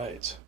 right.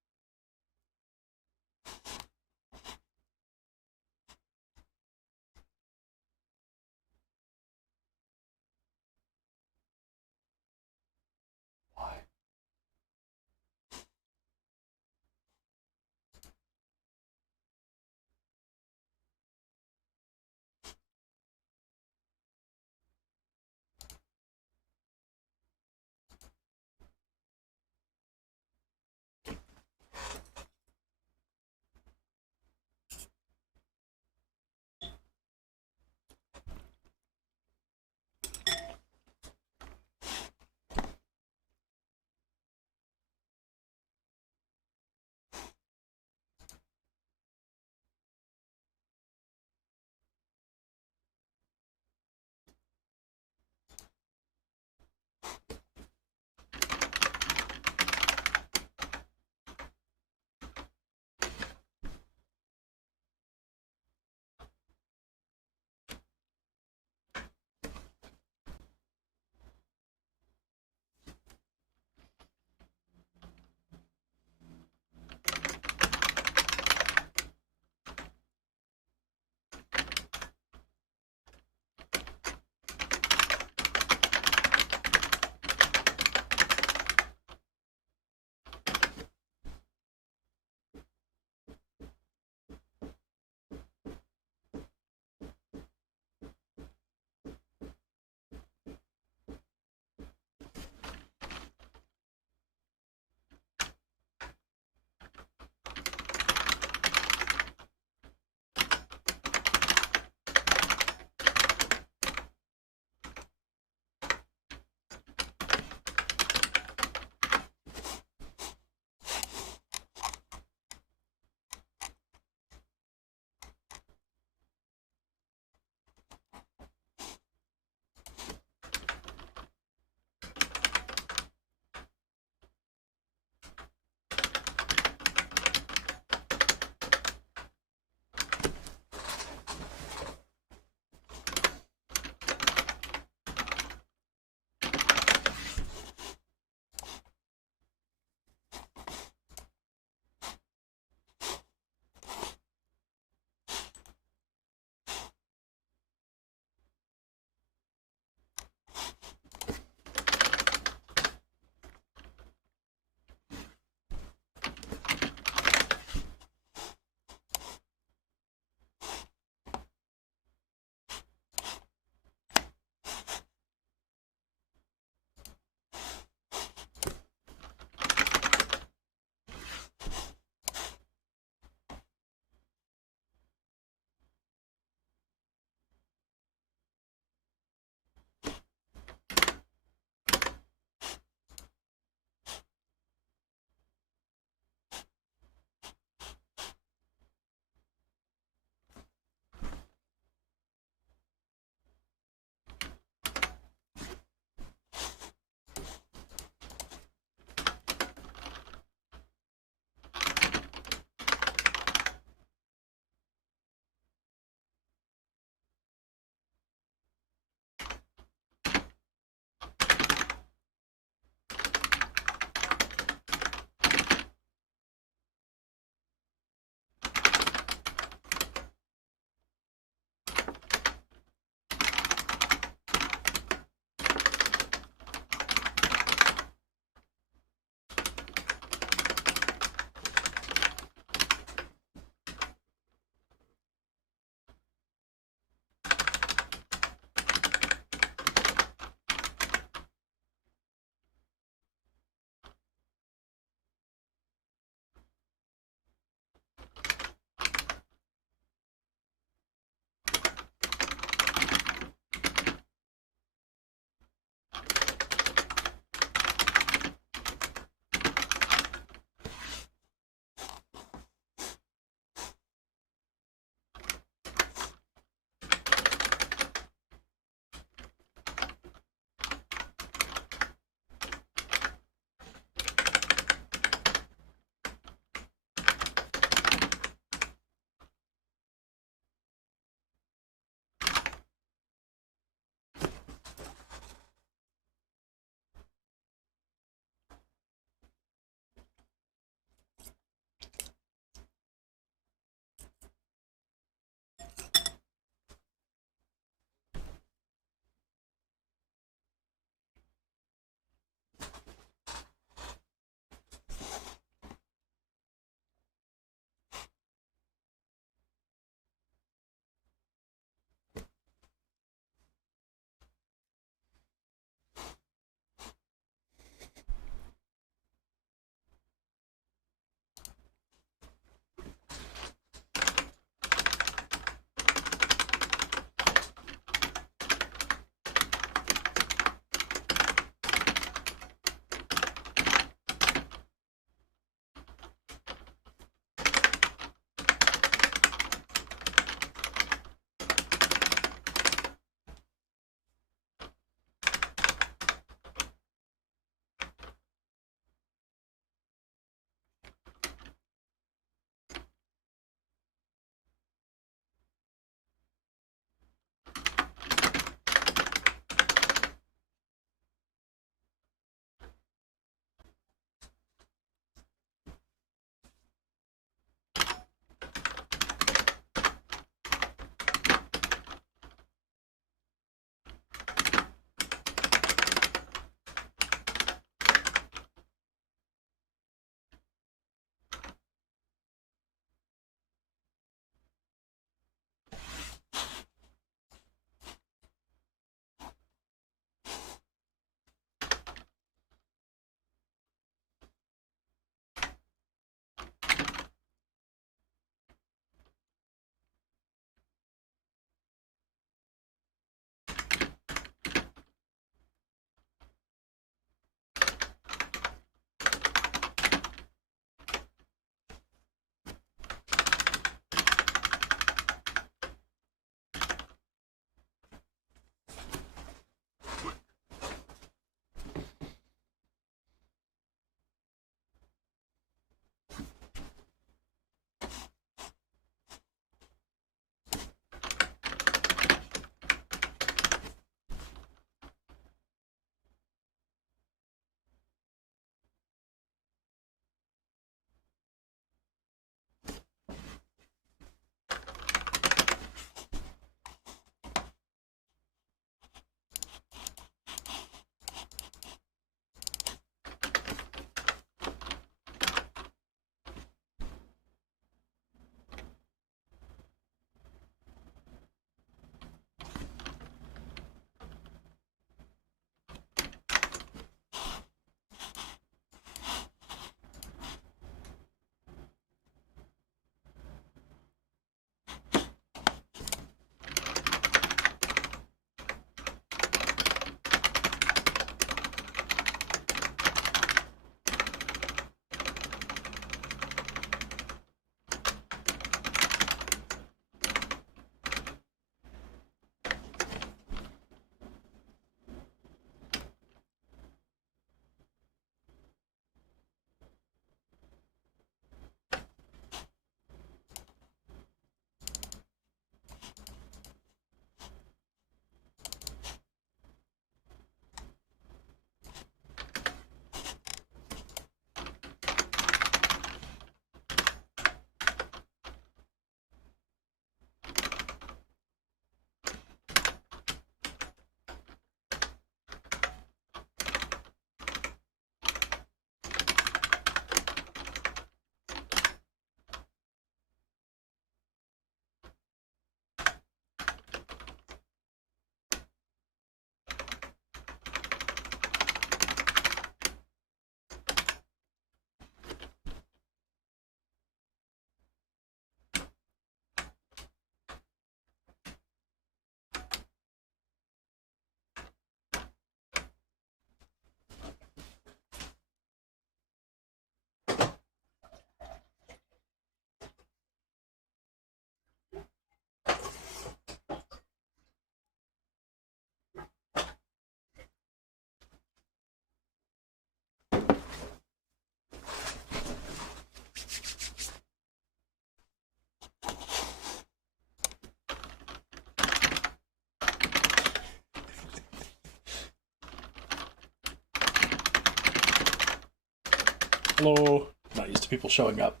Hello. Not used to people showing up.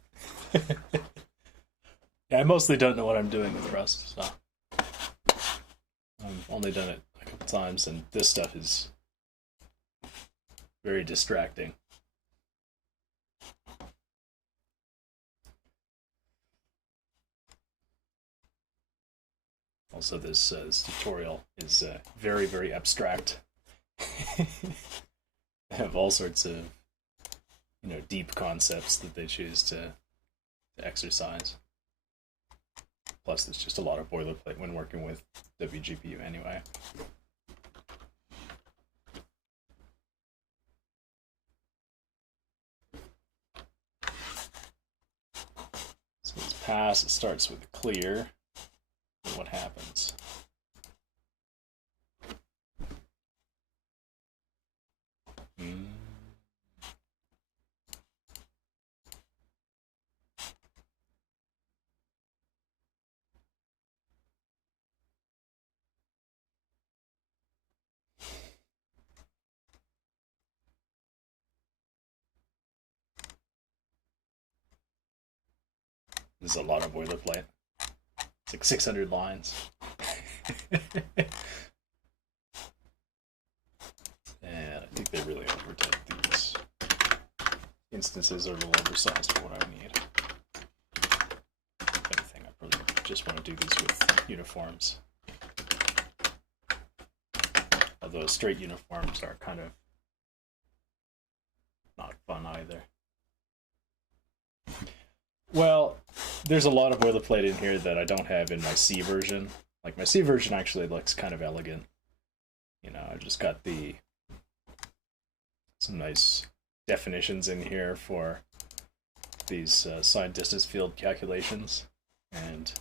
Yeah, I mostly don't know what I'm doing with Rust, so I've only done it a couple times, and this stuff is very distracting. Also, this tutorial is very, very abstract. They have all sorts of, deep concepts that they choose to exercise. Plus, there's just a lot of boilerplate when working with WGPU anyway. So this pass, it starts with a clear. And what happens? This is a lot of boilerplate. It's like 600 lines. And I think they really overdid these. Instances are a little oversized for what I need. If anything, I probably just want to do these with uniforms. Although straight uniforms are kind of not fun either. Well, there's a lot of boilerplate in here that I don't have in my C version. Like, my C version actually looks kind of elegant. I just got some nice definitions in here for these sine distance field calculations. And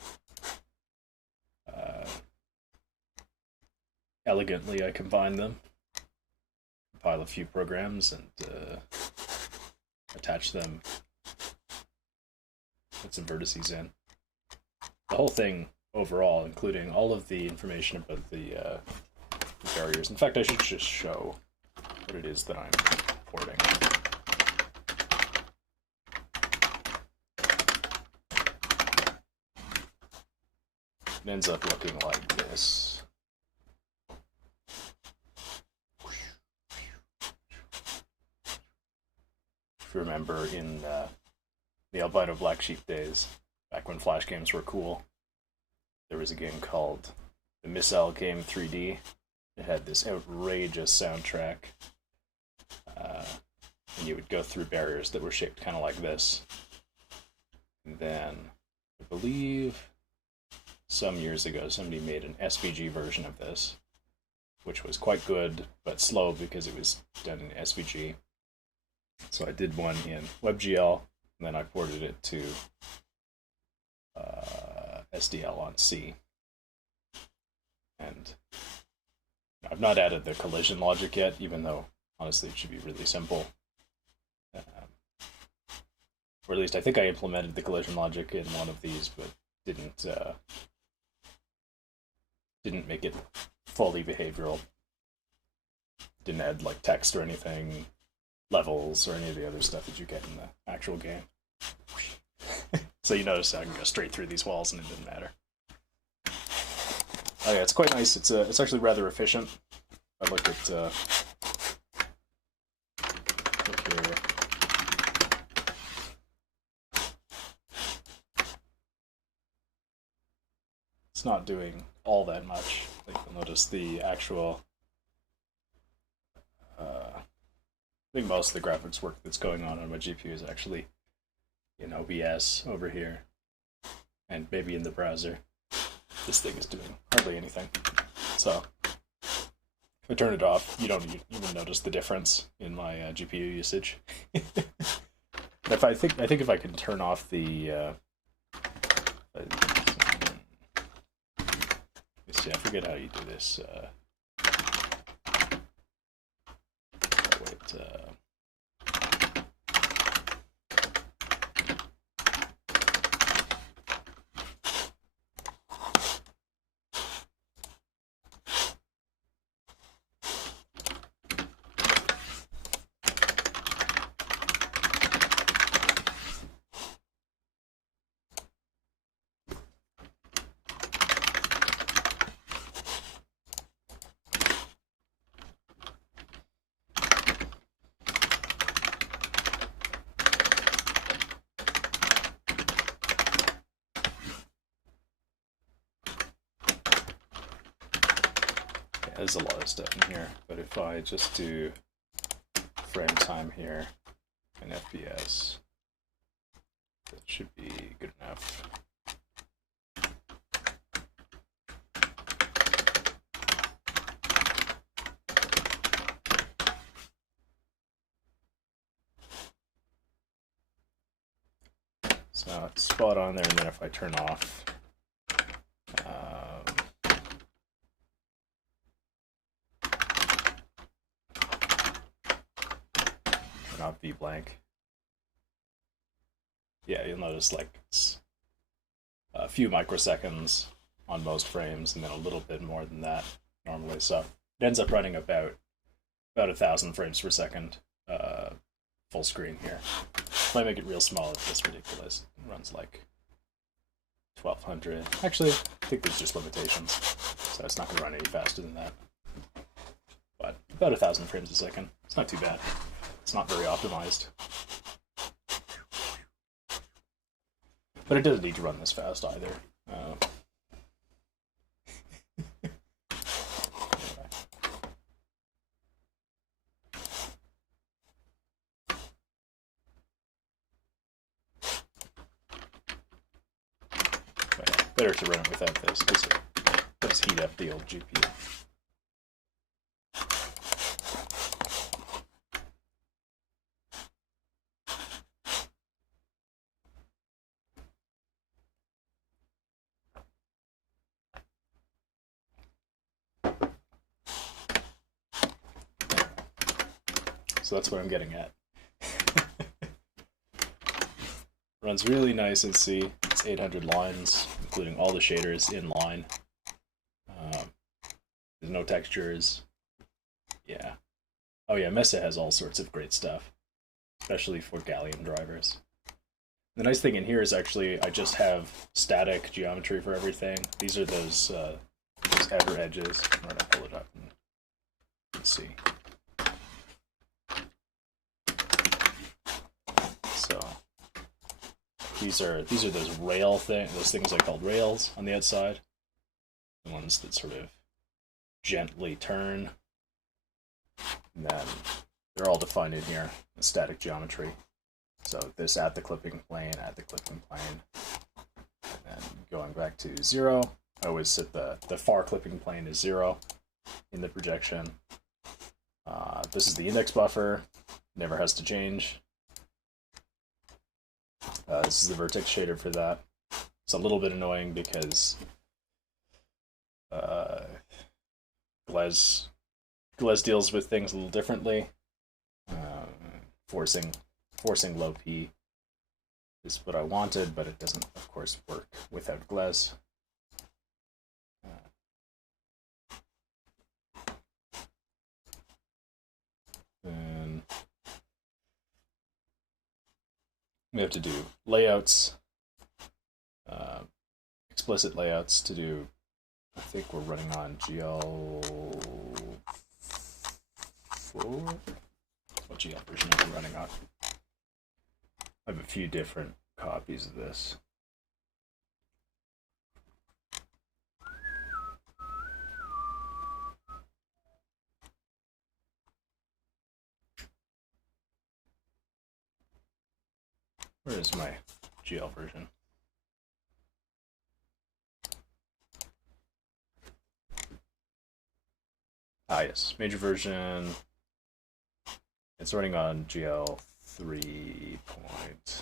elegantly I combine them, compile a few programs, and attach them. Put some vertices in. The whole thing overall, including all of the information about the barriers. In fact, I should just show what it is that I'm porting. It ends up looking like this. If you remember in the albino black sheep days, back when flash games were cool, there was a game called the Missile Game 3D. It had this outrageous soundtrack, and you would go through barriers that were shaped kind of like this. And then, I believe, some years ago, somebody made an SVG version of this, which was quite good, but slow because it was done in SVG. So I did one in WebGL, and then I ported it to SDL on C. And I've not added the collision logic yet, even though, honestly, it should be really simple. Or at least I think I implemented the collision logic in one of these, but didn't make it fully behavioral. Didn't add, like, text or anything, levels, or any of the other stuff that you get in the actual game. So you notice I can go straight through these walls and it didn't matter. Oh yeah, it's quite nice. It's actually rather efficient. I look at look here. It's not doing all that much. Like, you'll notice the actual. I think most of the graphics work that's going on my GPU is actually in OBS over here, and maybe in the browser. This thing is doing hardly anything. So if I turn it off, you don't even notice the difference in my GPU usage. But I think if I can turn off the let's see, I forget how you do this. Wait. there's a lot of stuff in here, but if I just do frame time here and FPS, that should be good enough. So it's spot on there, and then if I turn off V blank, yeah, you'll notice like it's a few microseconds on most frames, and then a little bit more than that normally. So it ends up running about 1,000 frames per second, full screen here. If I make it real small, it's just ridiculous. It runs like 1,200. Actually, I think there's just limitations, so it's not going to run any faster than that. But about 1,000 frames a second. It's not too bad. It's not very optimized. But it doesn't need to run this fast either. Better to run it without this, because it does heat up the old GPU. So that's what I'm getting at. Runs really nice in C. It's 800 lines, including all the shaders in line. There's no textures. Yeah. Oh yeah, Mesa has all sorts of great stuff, especially for Gallium drivers. The nice thing in here is actually I just have static geometry for everything. These are those ever edges. I'm going to pull it up and see. So these are those rail those things I called rails on the outside. The ones that sort of gently turn. And then they're all defined in here, the static geometry. So this at the clipping plane, and then going back to 0. I always set the far clipping plane is 0 in the projection. This is the index buffer, never has to change. This is the vertex shader for that. It's a little bit annoying because Glez deals with things a little differently. Forcing low P is what I wanted, but it doesn't, of course, work without Glez. And we have to do layouts, explicit layouts to do. I think we're running on GL4. What GL version are we running on? I have a few different copies of this. Where is my GL version? Ah, yes, major version. It's running on GL 3 point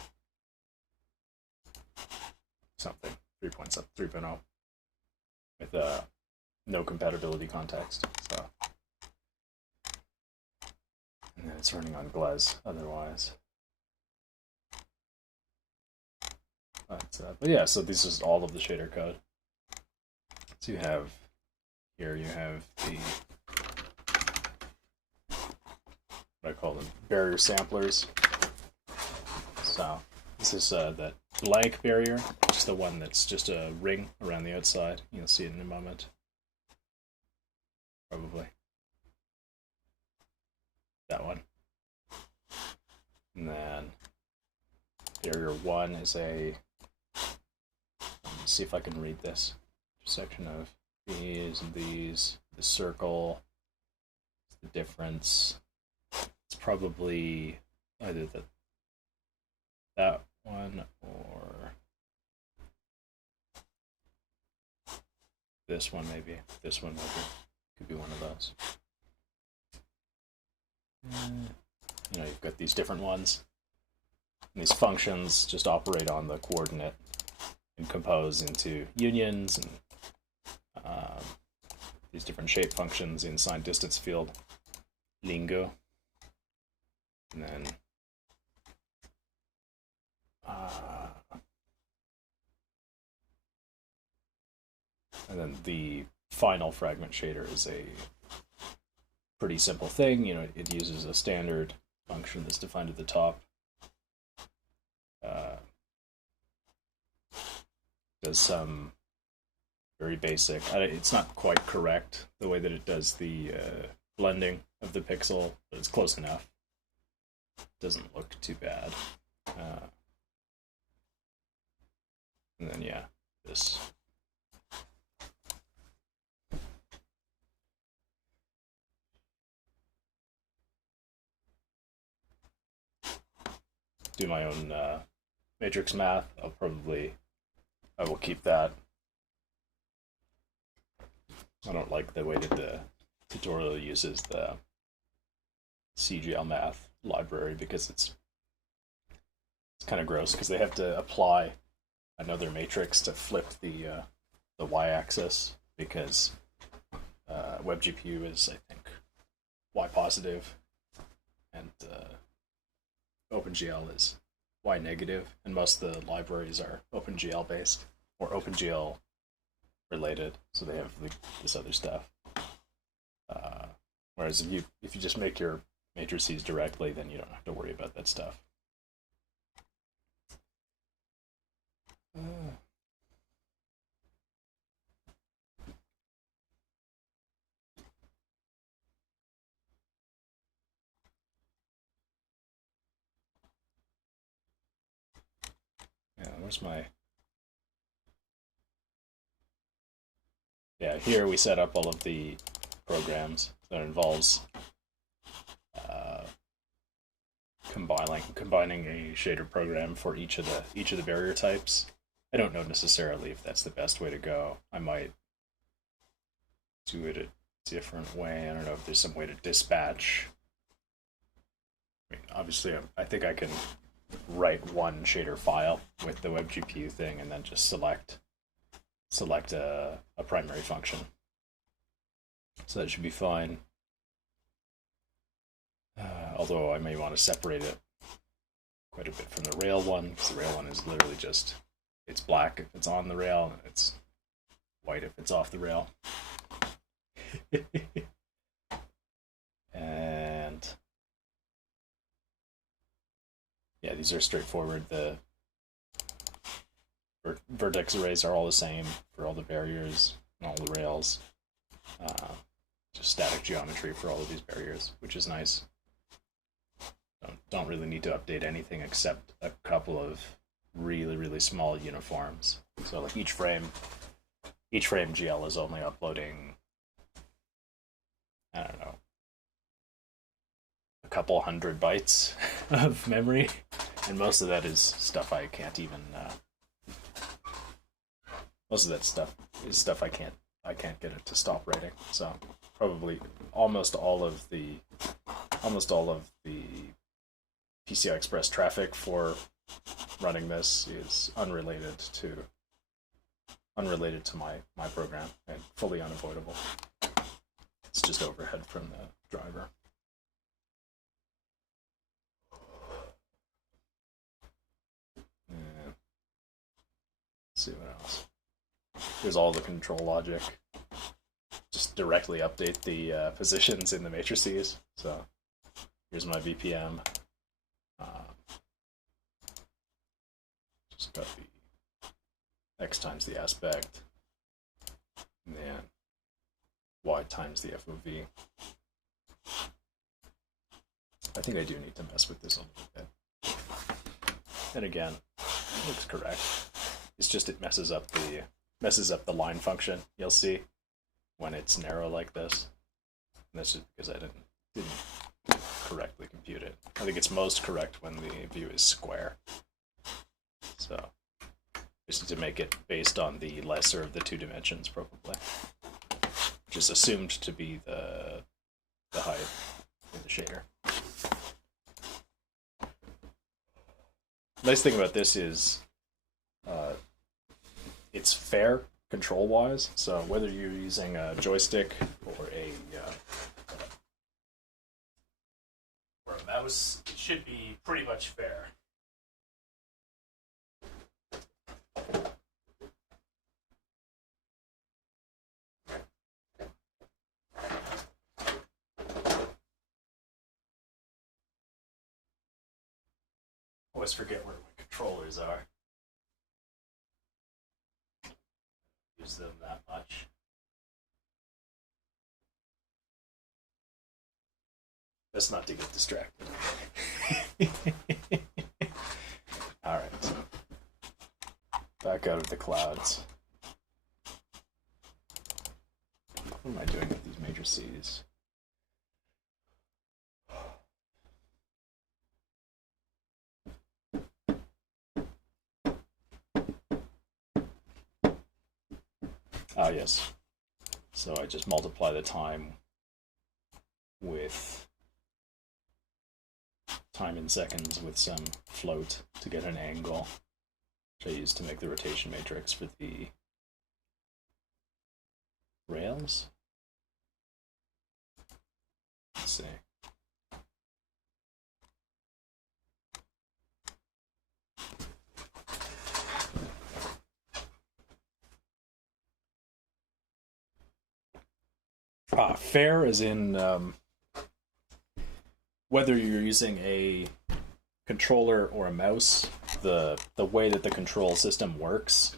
something, 3.0 with no compatibility context. So, and then it's running on Glez otherwise. But yeah, so this is all of the shader code. So you have here, you have the what I call them barrier samplers. So this is that blank barrier, which is the one that's just a ring around the outside. You'll see it in a moment, probably. That one. And then barrier 1 is a, let me see if I can read this, section of these and these, the circle. The difference. It's probably either that one or this one maybe. This one maybe. Could be one of those. You know, you've got these different ones. And these functions just operate on the coordinate and compose into unions and these different shape functions in signed distance field lingo. And then the final fragment shader is a pretty simple thing. You know, it uses a standard function that's defined at the top. Does some very basic, it's not quite correct the way that it does the blending of the pixel, but it's close enough. Doesn't look too bad. And then yeah, this. Do my own matrix math. I will keep that. I don't like the way that the tutorial uses the CGL math library because it's kind of gross because they have to apply another matrix to flip the y-axis because WebGPU is, I think, y positive and OpenGL is y negative, and most of the libraries are OpenGL based or OpenGL related, so they have this other stuff. Whereas if you just make your matrices directly, then you don't have to worry about that stuff. Yeah, where's my... Yeah, here we set up all of the programs. So it involves combining a shader program for each of the barrier types. I don't know necessarily if that's the best way to go. I might do it a different way. I don't know if there's some way to dispatch. I mean, obviously, I think I can write one shader file with the WebGPU thing and then just select a primary function. So that should be fine. Although I may want to separate it quite a bit from the rail one, because the rail one is literally just, it's black if it's on the rail, and it's white if it's off the rail. And yeah, these are straightforward. The vertex arrays are all the same for all the barriers and all the rails. Just static geometry for all of these barriers, which is nice. Don't really need to update anything except a couple of really, really small uniforms. So like each frame GL is only uploading, I don't know, a couple hundred bytes of memory, and most of that is stuff I can't even. Most of that stuff is stuff I can't get it to stop writing. So probably almost all of the PCI Express traffic for running this is unrelated to my program and fully unavoidable. It's just overhead from the driver. Yeah. Let's see what else. Here's all the control logic. Just directly update the positions in the matrices. So here's my VPM. Just got the x times the aspect, and then y times the FOV. I think I do need to mess with this a little bit. And again, it looks correct. It's just it messes up the line function. You'll see when it's narrow like this. And that's just because I didn't correctly compute it. I think it's most correct when the view is square. So just need to make it based on the lesser of the two dimensions, probably, which is assumed to be the height of the shader. Nice thing about this is it's fair control-wise. So whether you're using a joystick or a mouse, it should be pretty much fair. Always forget where my controllers are. Use them that much. Best not to get distracted. Alright, so back out of the clouds. What am I doing with these major C's? Ah, yes. So I just multiply the time with time in seconds with some float to get an angle, which I use to make the rotation matrix for the rails. Let's see. Fair as in whether you're using a controller or a mouse, the way that the control system works,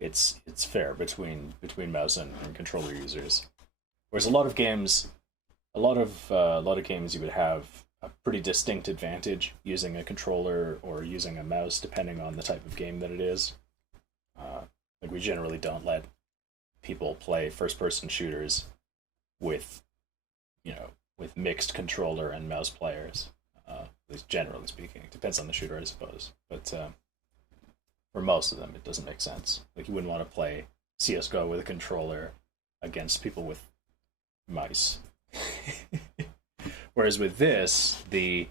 it's fair between mouse and controller users. Whereas a lot of games you would have a pretty distinct advantage using a controller or using a mouse, depending on the type of game that it is. Like, we generally don't let people play first-person shooters with mixed controller and mouse players, at least generally speaking. It depends on the shooter, I suppose. But for most of them, it doesn't make sense. Like, you wouldn't want to play CSGO with a controller against people with mice. Whereas with this, the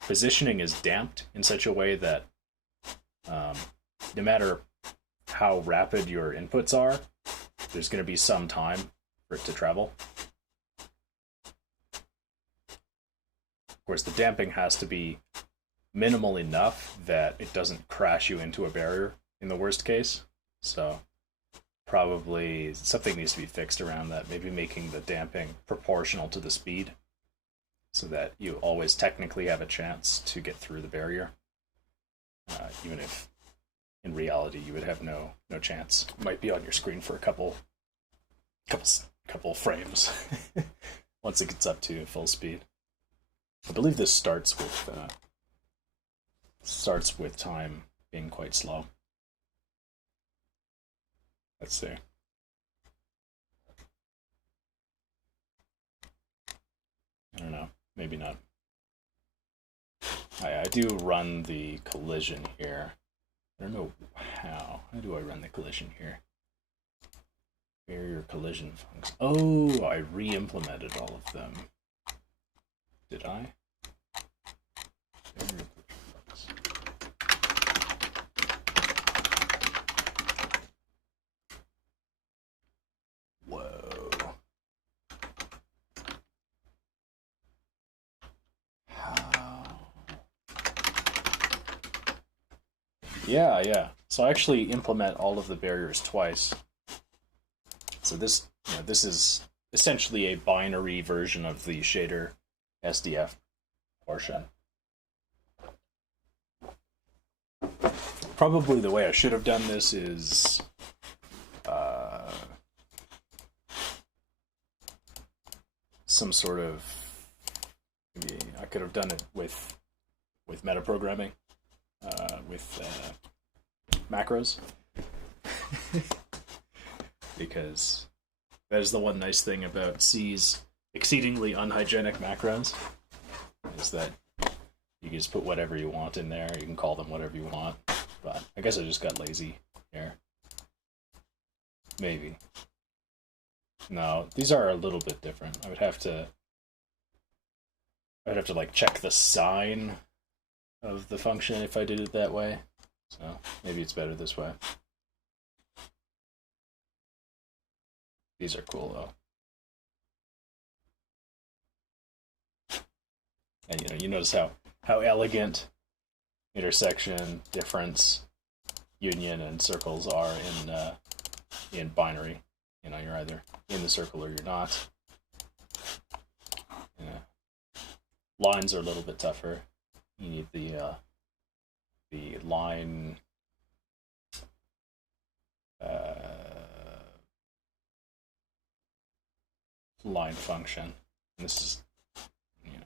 positioning is damped in such a way that no matter how rapid your inputs are, there's going to be some time for it to travel. Of course, the damping has to be minimal enough that it doesn't crash you into a barrier in the worst case. So probably something needs to be fixed around that, maybe making the damping proportional to the speed so that you always technically have a chance to get through the barrier, even if in reality you would have no chance. It might be on your screen for a couple frames once it gets up to full speed. I believe this starts with time being quite slow. Let's see. I don't know. Maybe not. I do run the collision here. I don't know how. How do I run the collision here? Barrier collision functions. Oh, I re-implemented all of them. Did I? Whoa. How? Yeah. So I actually implement all of the barriers twice. So this is essentially a binary version of the shader SDF portion. Probably the way I should have done this is some sort of, maybe I could have done it with metaprogramming, with macros, because That is the one nice thing about C's exceedingly unhygienic macros, is that you can just put whatever you want in there. You can call them whatever you want. But I guess I just got lazy here. Maybe. No, these are a little bit different. I would have to like check the sign of the function if I did it that way. So maybe it's better this way. These are cool though. And you notice how elegant intersection, difference, union, and circles are in binary. You're either in the circle or you're not. Lines are a little bit tougher. You need the line line function. And this is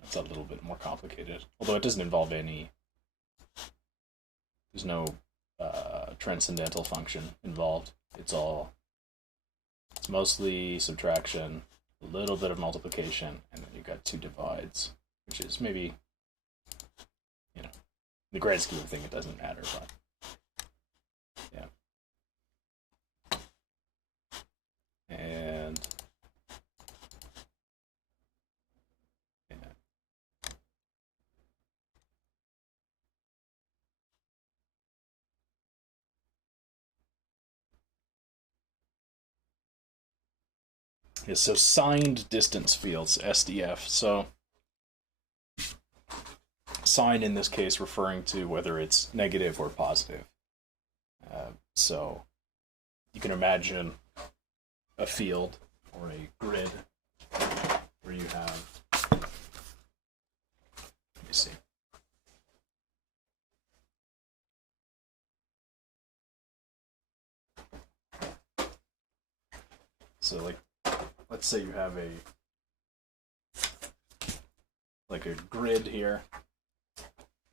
it's a little bit more complicated. Although it doesn't involve any. There's no transcendental function involved. It's mostly subtraction, a little bit of multiplication, and then you've got two divides, which is maybe, in the grand scheme of things, it doesn't matter, but yeah. And yeah, so signed distance fields, SDF. So sign in this case referring to whether it's negative or positive. So you can imagine a field or a grid where you have, let me see. So let's say you have a grid here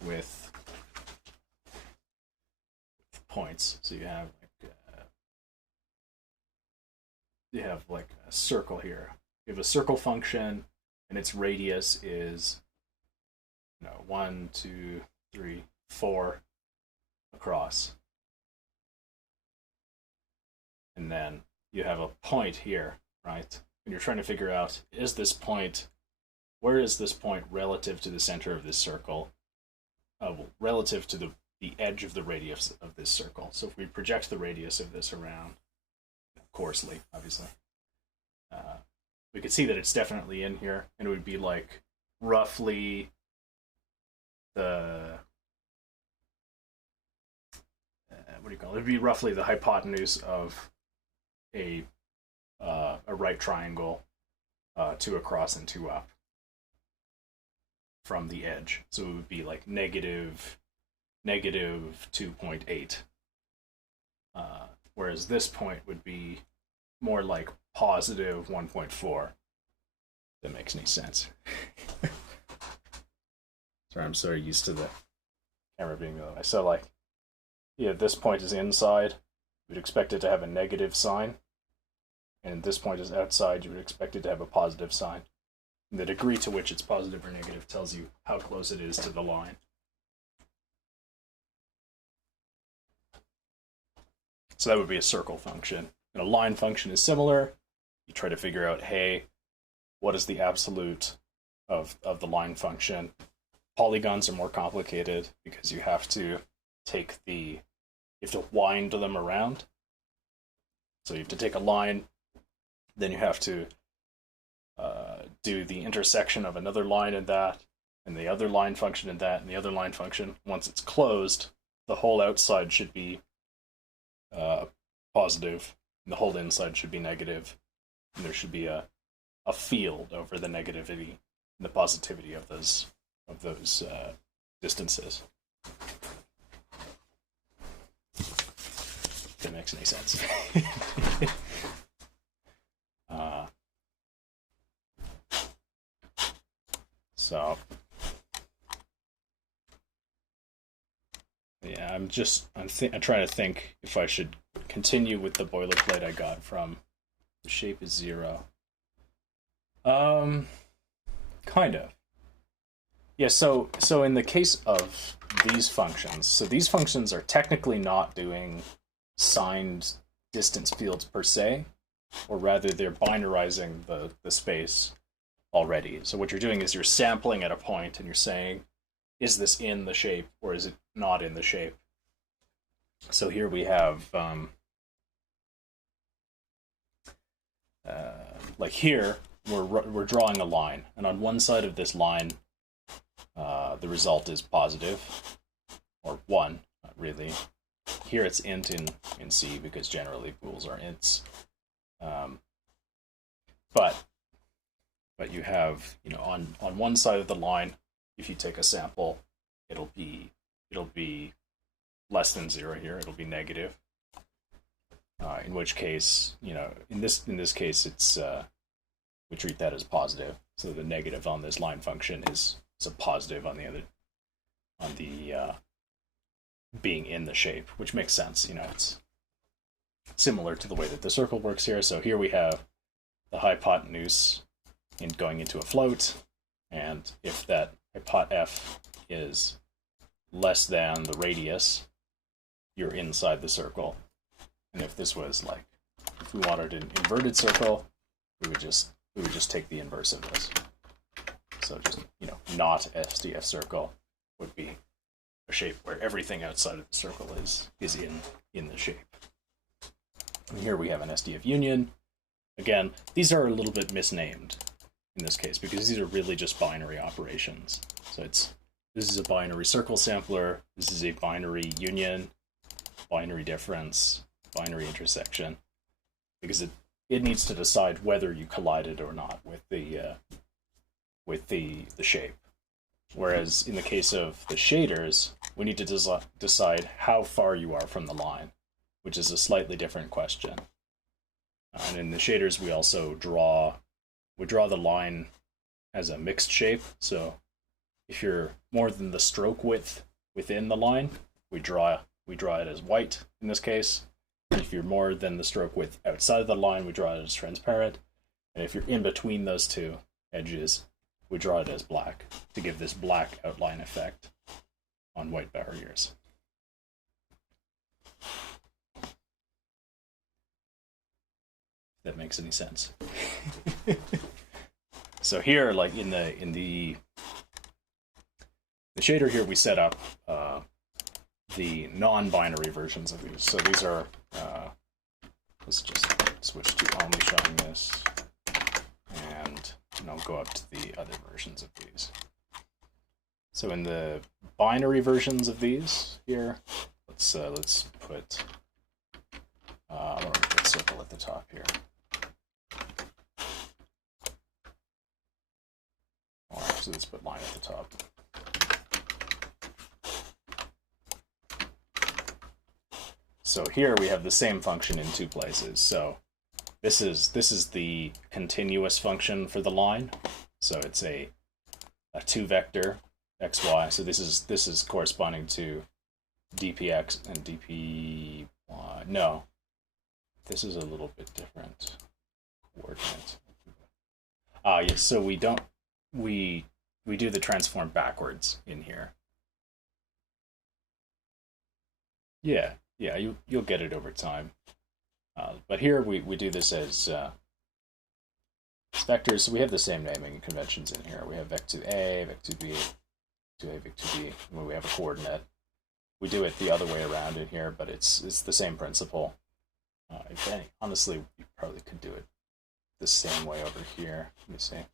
with points. So you have a circle here. You have a circle function, and its radius is 1, 2, 3, 4 across, and then you have a point here, right? And you're trying to figure out, where is this point relative to the center of this circle, relative to the edge of the radius of this circle. So if we project the radius of this around, coarsely, obviously, we could see that it's definitely in here, and it would be like roughly the it would be roughly the hypotenuse of a right triangle, 2 across and 2 up from the edge. So it would be like negative 2.8. Whereas this point would be more like positive 1.4. That makes any sense. Sorry, I'm so used to the camera being the other way. So this point is inside. You'd expect it to have a negative sign. And this point is outside. You would expect it to have a positive sign. And the degree to which it's positive or negative tells you how close it is to the line. So that would be a circle function. And a line function is similar. You try to figure out, hey, what is the absolute of the line function? Polygons are more complicated because you have to wind them around. So you have to take a line, then you have to do the intersection of another line in that, and the other line function in that, and the other line function. Once it's closed, the whole outside should be positive, and the whole inside should be negative, and there should be a field over the negativity and the positivity of those distances. If that makes any sense. So yeah, I'm trying to think if I should continue with the boilerplate I got from The shape is 0. Kind of. Yeah, so in the case of these functions, so these functions are technically not doing signed distance fields per se, or rather they're binarizing the space already. So what you're doing is you're sampling at a point and you're saying, is this in the shape or is it not in the shape? So here we have, like here, we're drawing a line, and on one side of this line, the result is positive, or 1, not really. Here it's int in C because generally bools are ints. But you have, you know, on one side of the line, if you take a sample, it'll be less than 0 here. It'll be negative. In which case, you know, in this case, it's we treat that as positive. So the negative on this line function is a positive on the other, on the being in the shape, which makes sense. You know, it's similar to the way that the circle works here. So here we have the hypotenuse going into a float, and if that hypot f is less than the radius, you're inside the circle. And if this was like, if we wanted an inverted circle, we would just take the inverse of this. So just, you know, not SDF circle would be a shape where everything outside of the circle is in the shape. And here we have an SDF union. Again, these are a little bit misnamed in this case because these are really just binary operations. So this is a binary circle sampler, this is a binary union, binary difference, binary intersection, because it needs to decide whether you collided or not with the shape. Whereas in the case of the shaders, we need to decide how far you are from the line, which is a slightly different question. And in the shaders, we also draw the line as a mixed shape. So if you're more than the stroke width within the line, we draw it as white in this case. And if you're more than the stroke width outside of the line, we draw it as transparent. And if you're in between those two edges, we draw it as black to give this black outline effect on white barriers. If that makes any sense. So here, like in the shader here, we set up the non-binary versions of these. So these are, let's just switch to only showing this, and I'll go up to the other versions of these. So in the binary versions of these here, let's put circle at the top here. Or actually, let's put line at the top. So here we have the same function in two places. So this is the continuous function for the line. So it's a 2-vector xy. So this is corresponding to dpx and dpy. No, this is a little bit different coordinate. Yes. So we do the transform backwards in here. Yeah, you'll get it over time. But here we do this as vectors. So we have the same naming conventions in here. We have vec2a, vec2b, vec2a, vec2b. When we have a coordinate, we do it the other way around in here, but it's the same principle. Honestly, you probably could do it the same way over here. Let me see.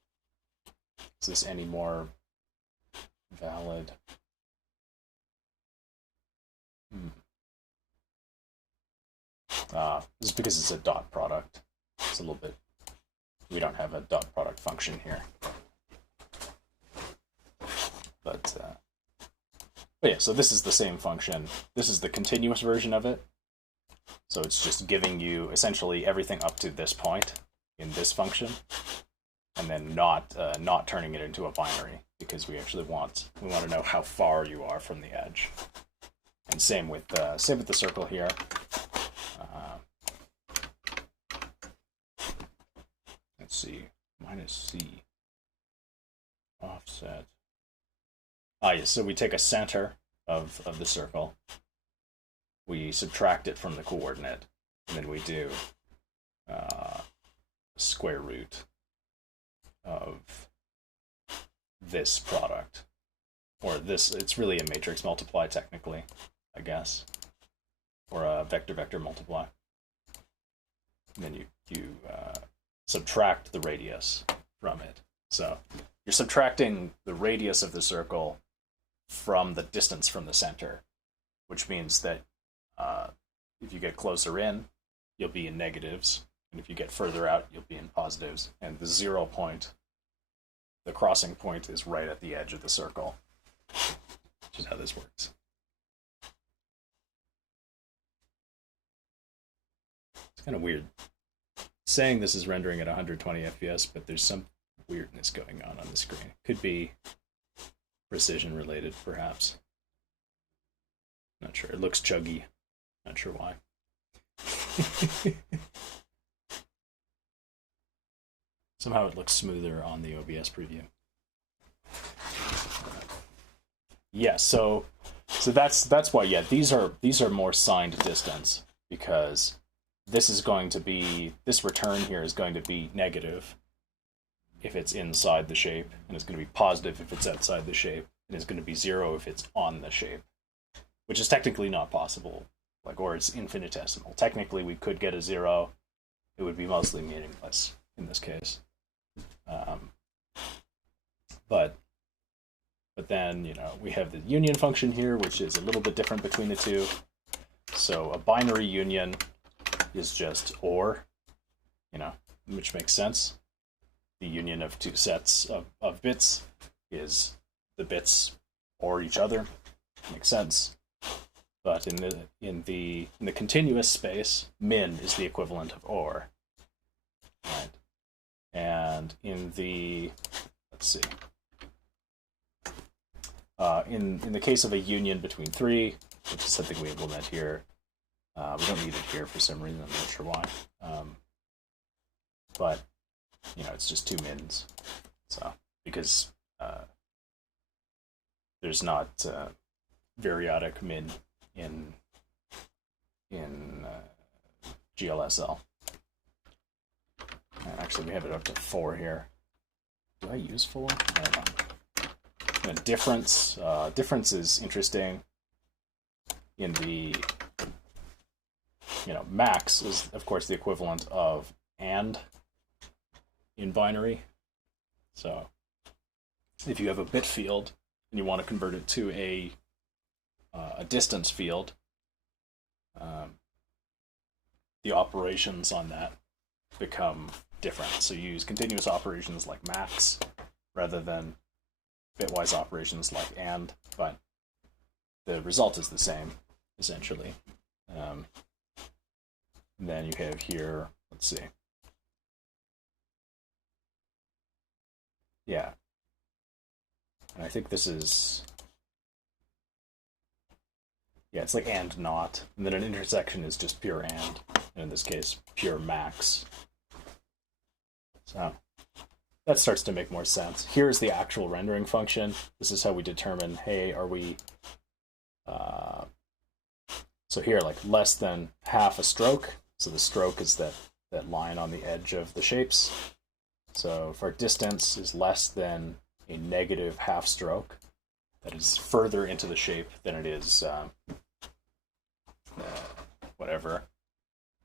Is this any more valid? This is because it's a dot product. It's a little bit, we don't have a dot product function here. But yeah, so this is the same function. This is the continuous version of it. So it's just giving you essentially everything up to this point in this function, and then not turning it into a binary, because we actually want to know how far you are from the edge. And same with the circle here. minus C. Offset. Yes, so we take a center of the circle. We subtract it from the coordinate, and then we do square root of this product. Or this, it's really a matrix multiply technically, I guess. Or a vector-vector multiply. And then you subtract the radius from it. So you're subtracting the radius of the circle from the distance from the center, which means that if you get closer in, you'll be in negatives, and if you get further out, you'll be in positives. And the 0 point, the crossing point, is right at the edge of the circle, which is how this works. It's kind of weird saying this is rendering at 120 FPS, but there's some weirdness going on the screen. Could be precision related, perhaps. Not sure. It looks chuggy. Not sure why. Somehow it looks smoother on the OBS preview. Yeah, so that's why. Yeah, these are more signed distance, because this is going to be, this return here is going to be negative if it's inside the shape, and it's going to be positive if it's outside the shape, and it's going to be 0 if it's on the shape, which is technically not possible, or it's infinitesimal. Technically, we could get a 0. It would be mostly meaningless in this case. But then, we have the union function here, which is a little bit different between the two. So a binary union is just OR, which makes sense. The union of two sets of bits is the bits OR each other. Makes sense. But in the continuous space, min is the equivalent of OR. Right. And in the, let's see, in the case of a union between 3, which is something we implement here, we don't need it here for some reason, I'm not sure why. But, it's just 2 mins. So, because there's not variotic min in GLSL. And actually, we have it up to 4 here. Do I use 4? I don't know. And difference is interesting. In the max is of course the equivalent of and in binary. So if you have a bit field and you want to convert it to a distance field, the operations on that become different. So you use continuous operations like max rather than bitwise operations like and, but the result is the same, essentially. And then you have here, let's see. Yeah. And I think this is, yeah, it's like and not. And then an intersection is just pure and in this case, pure max. So that starts to make more sense. Here's the actual rendering function. This is how we determine, hey, are we, so here, less than half a stroke. So the stroke is that line on the edge of the shapes. So if our distance is less than a negative half stroke, that is further into the shape than it is, whatever,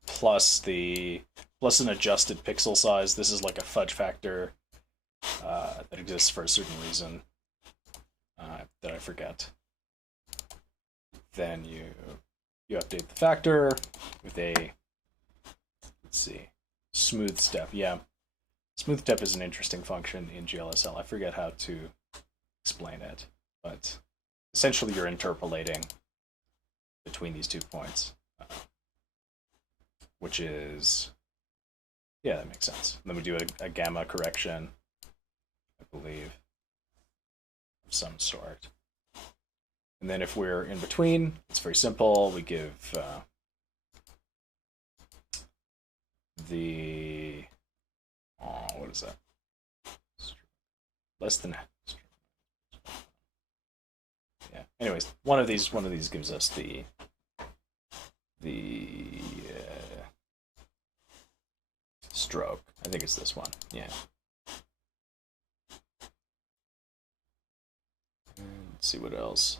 plus an adjusted pixel size. This is like a fudge factor that exists for a certain reason that I forget. Then you update the factor with a, let's see, smooth step. Yeah, smooth step is an interesting function in GLSL. I forget how to explain it, but essentially you're interpolating between these 2 points, which is, yeah, that makes sense. And then we do a gamma correction, I believe, of some sort. And then if we're in between, it's very simple. We give what is that? less than. Yeah. Anyways, one of these gives us the stroke. I think it's this one. Yeah. Let's see what else.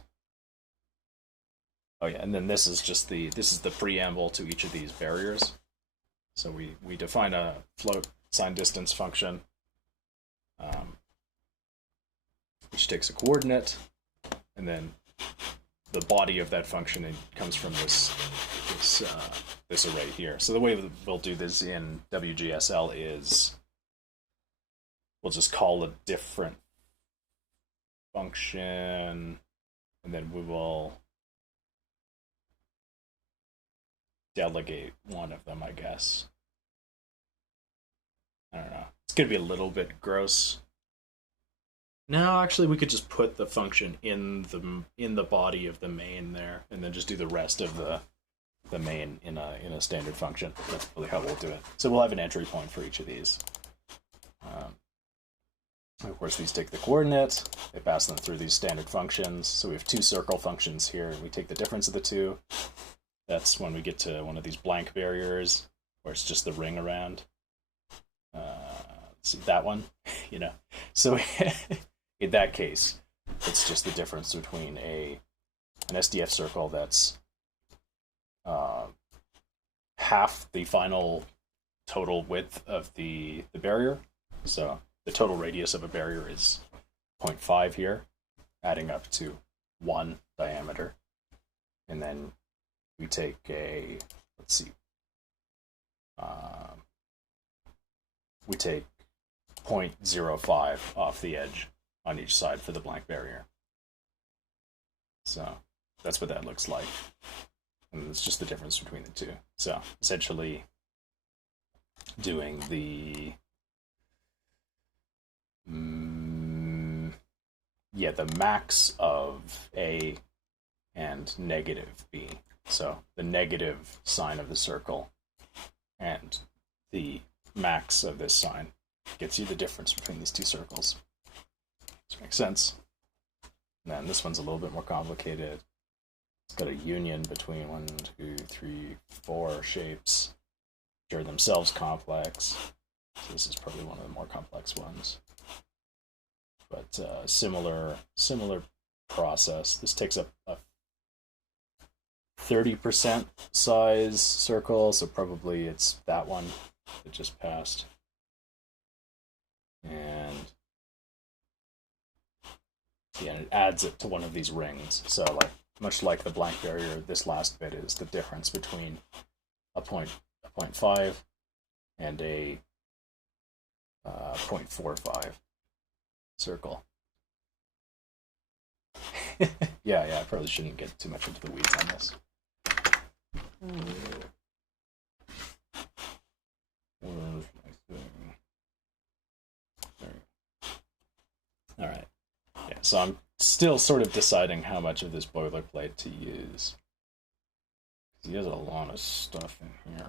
Oh yeah, and then this is the preamble to each of these barriers. So we define a float sign distance function, which takes a coordinate, and then the body of that function comes from this array here. So the way we'll do this in WGSL is we'll just call a different function, and then we will delegate one of them, I guess. I don't know. It's going to be a little bit gross. No, actually, we could just put the function in the body of the main there, and then just do the rest of the main in a standard function. That's really how we'll do it. So we'll have an entry point for each of these. Of course, these take the coordinates. They pass them through these standard functions. So we have two circle functions here. We take the difference of the two. That's when we get to one of these blank barriers, where it's just the ring around. See that one, you know. So in that case, it's just the difference between an SDF circle that's half the final total width of the barrier. So the total radius of a barrier is 0.5 here, adding up to 1 diameter. And then we take we take 0.05 off the edge on each side for the blank barrier. So that's what that looks like. And it's just the difference between the two. So essentially doing the max of A and negative B. So the negative sign of the circle and the max of this sign gets you the difference between these two circles. This makes sense. And then this one's a little bit more complicated. It's got a union between 1, 2, 3, 4 shapes, which are themselves complex. So this is probably one of the more complex ones. But similar process. This takes up a 30% size circle, so probably it's that one that just passed. And yeah, it adds it to one of these rings. So like much like the blank barrier, this last bit is the difference between a 0.5 and a 0.45 circle. yeah, I probably shouldn't get too much into the weeds on this. All right. Yeah, so I'm still sort of deciding how much of this boilerplate to use. He has a lot of stuff in here.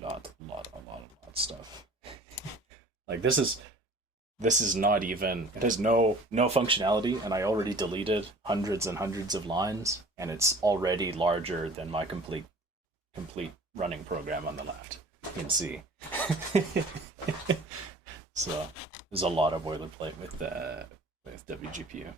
A lot of stuff. Like this is not even, it has no functionality, and I already deleted hundreds and hundreds of lines, and it's already larger than my complete running program on the left in C. So there's a lot of boilerplate with WGPU.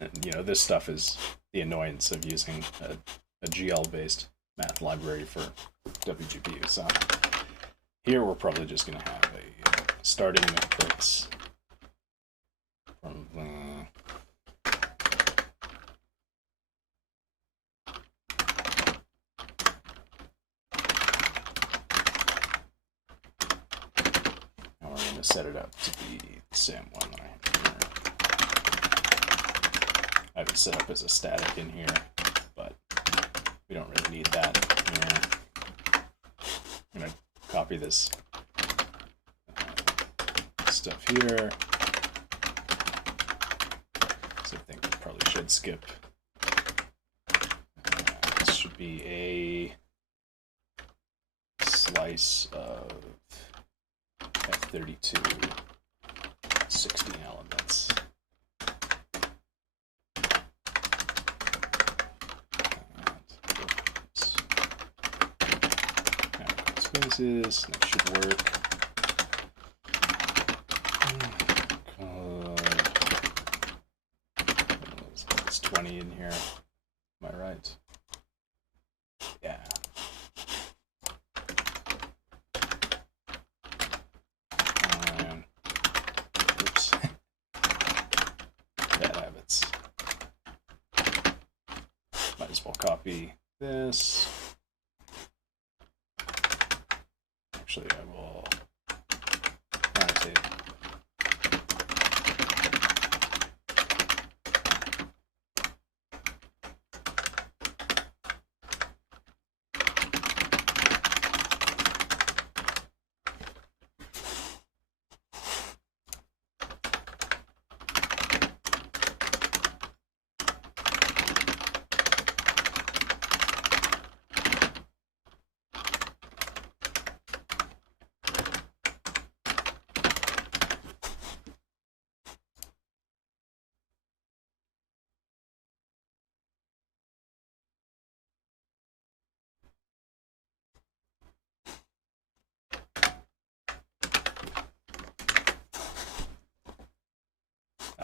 And, you know, this stuff is the annoyance of using a GL-based math library for WGPU. So here we're probably just going to have a starting matrix from and we're going to set it up to be the same one that I have here. I have it set up as a static in here, but we don't really need that. I'm going to copy this stuff here. So I think we probably should skip. This should be a slice of F32 16 elements. Spaces, that should work. It's 20 in here. Am I right? Yeah. Oops. Bad habits. Might as well copy this. Actually, I will annotate.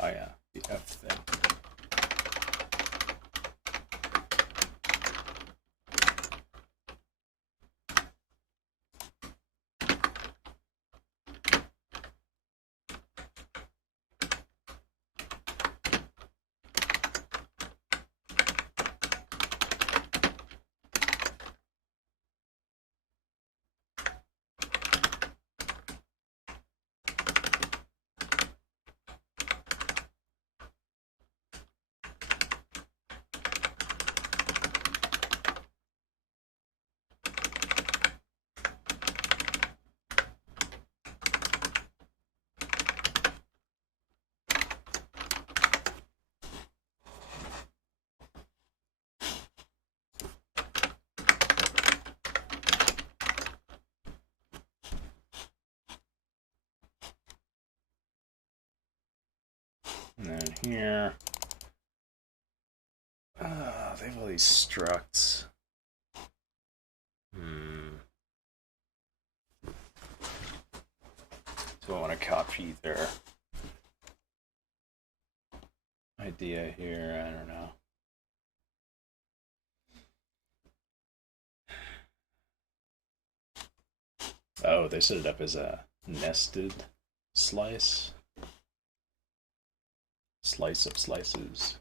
Oh yeah, the F thing. And then here, they have all these structs. So I want to copy their idea here. I don't know. Oh, they set it up as a nested slice. Slice of slices.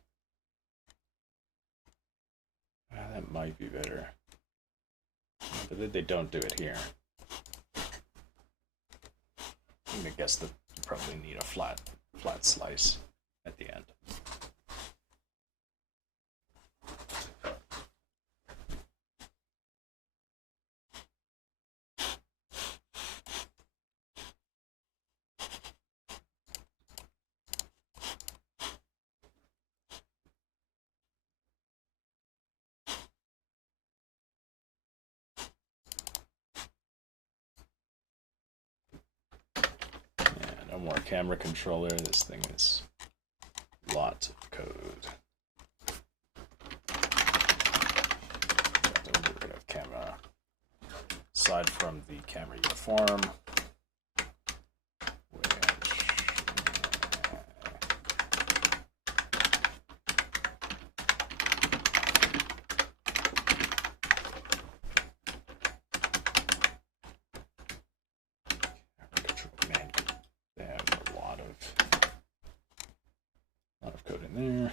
That might be better. But they don't do it here. I guess that you probably need a flat slice at the end. More camera controller. This thing is lots of code. Got to get rid of camera. Aside from the camera uniform, there.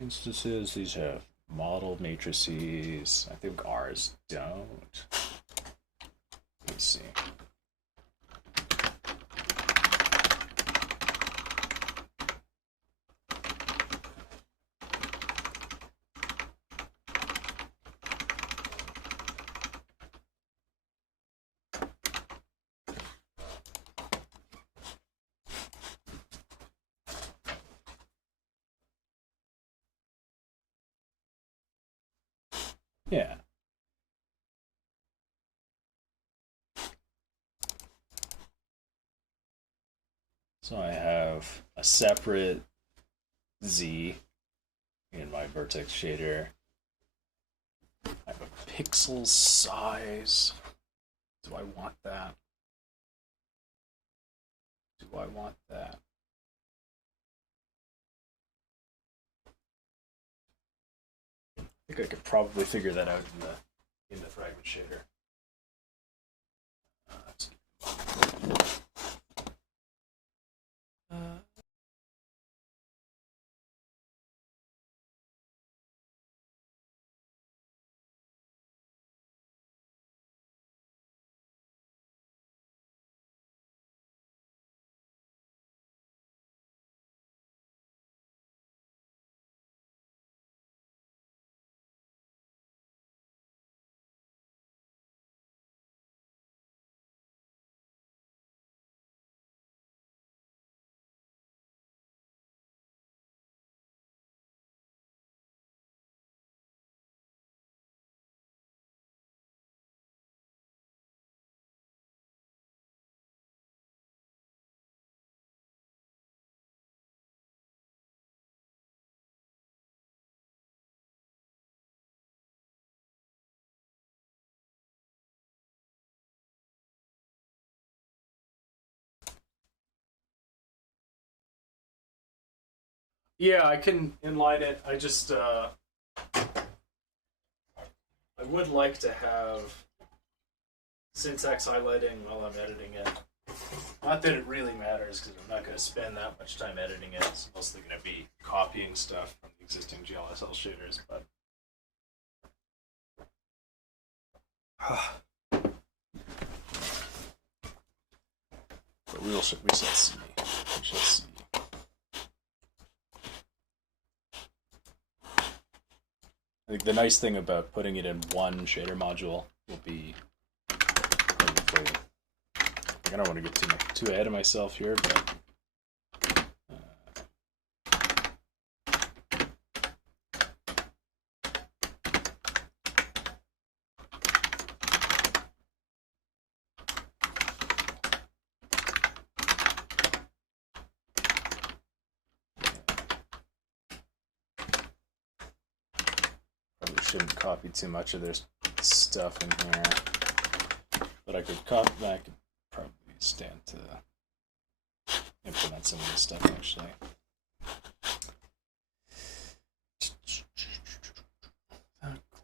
Instances, these have model matrices. I think ours don't. Let me see. Yeah. So I have a separate Z in my vertex shader. I have a pixel size. Do I want that? Do I want that? I think I could probably figure that out in the fragment shader. Yeah, I can inline it. I would like to have syntax highlighting while I'm editing it. Not that it really matters, because I'm not going to spend that much time editing it. It's mostly going to be copying stuff from the existing GLSL shaders, but we shall see. We shall see. I think the nice thing about putting it in one shader module will be, hopefully, I don't want to get too ahead of myself here, but probably shouldn't copy too much of their stuff in here. But I could probably stand to implement some of this stuff actually.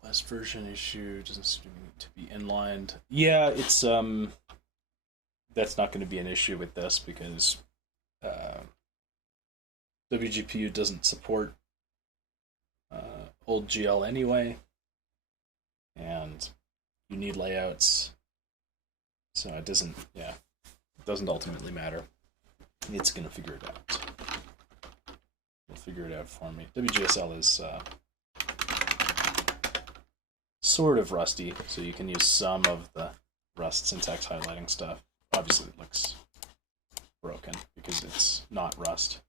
Class version issue doesn't seem to be inlined. Yeah, it's that's not going to be an issue with this because WGPU doesn't support old GL anyway, and you need layouts, so it doesn't ultimately matter. It's gonna figure it out. It'll figure it out for me. WGSL is sort of rusty, so you can use some of the Rust syntax highlighting stuff. Obviously it looks broken because it's not Rust.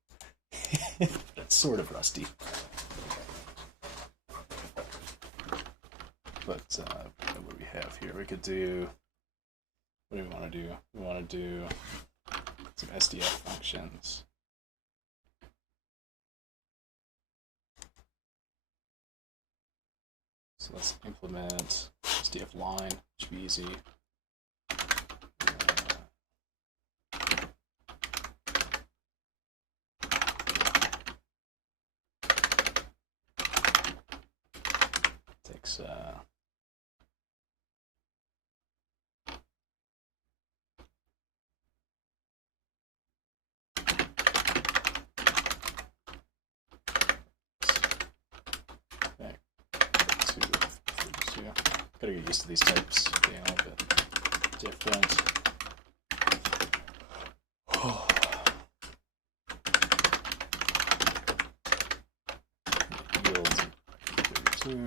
But it's sort of rusty. But what do we have here? We could do. What do we want to do? We want to do some SDF functions. So let's implement SDF line, which should be easy. Takes gotta get used to these types being a little bit different. Yield 32.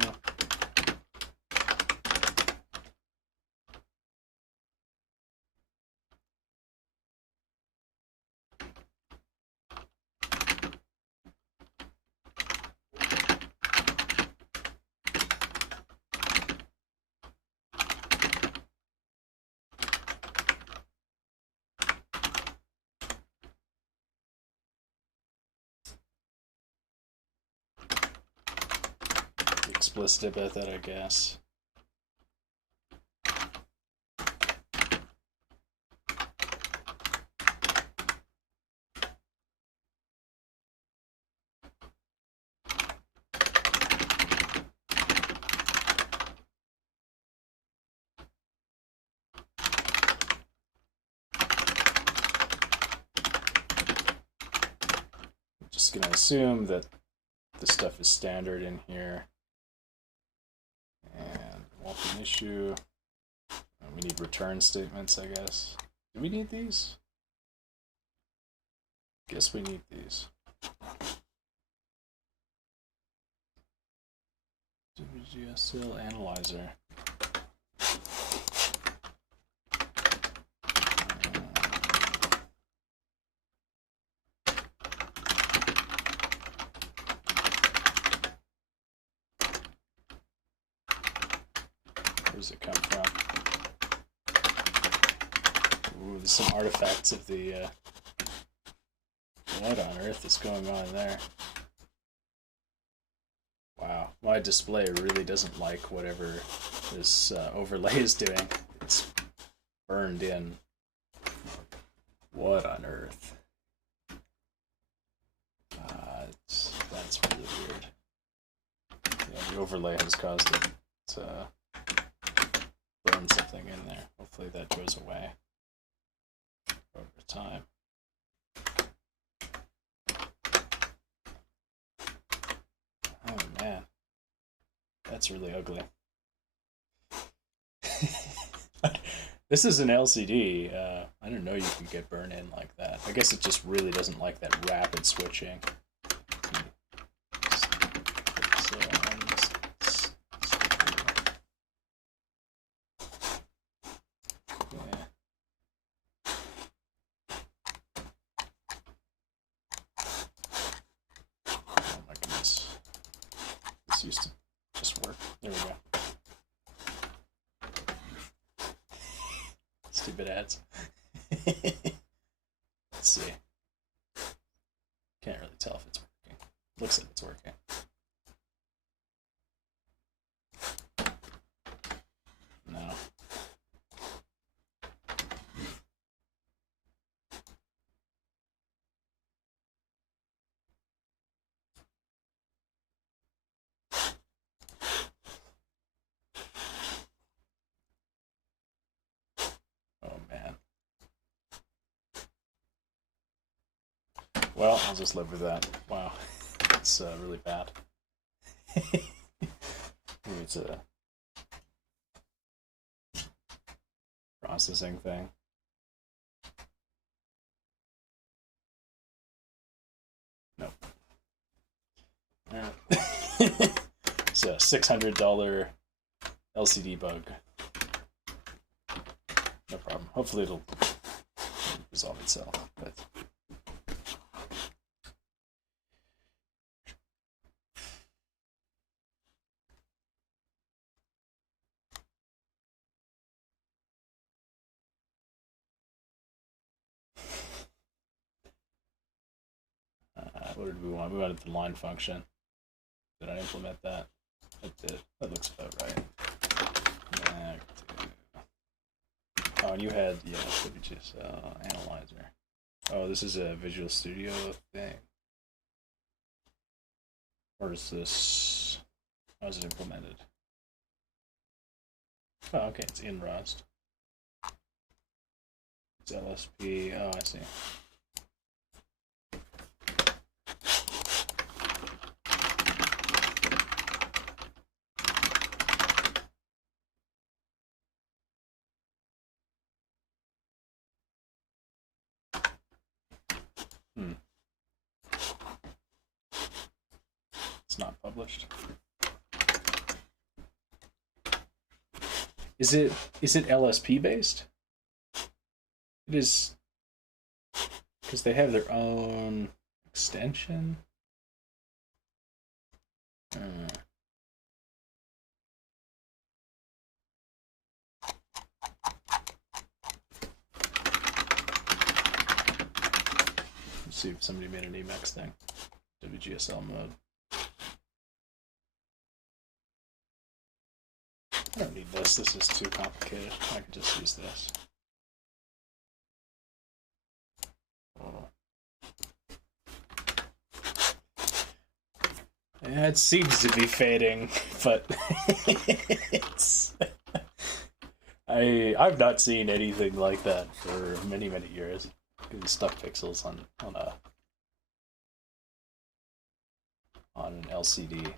explicit about that, I guess. Just going to assume that this stuff is standard in here. And won't be an issue. And we need return statements, I guess. Do we need these? Guess we need these. WGSL analyzer. Where does it come from? Ooh, there's some artifacts of the, what on earth is going on there? Wow, my display really doesn't like whatever this overlay is doing. It's burned in. What on earth? That's really weird. Yeah, the overlay has caused it to burn something in there. Hopefully that goes away over time. Oh man, that's really ugly. This is an LCD. I didn't know you could get burn in like that. I guess it just really doesn't like that rapid switching. Used to just work. There we go. Stupid ads. Let's see. Can't really tell if it's working. Looks like it's working. No. Well, I'll just live with that. Wow, it's really bad. Maybe it's a processing thing. Nope. It's a $600 LCD bug. No problem. Hopefully it'll resolve itself. But what did we want? We wanted the line function. Did I implement that? I did. That looks about right. Oh, and you had, yeah, WGSL analyzer. Oh, this is a Visual Studio thing. Or is this, how is it implemented? Oh, okay, it's in Rust. It's LSP, oh, I see. It's not published. Is it LSP based? It is, because they have their own extension. Let's see if somebody made an Emacs thing. WGSL mode. I don't need this. This is too complicated. I could just use this. Yeah, it seems to be fading, but it's... I've not seen anything like that for many years. Getting stuck pixels on an LCD.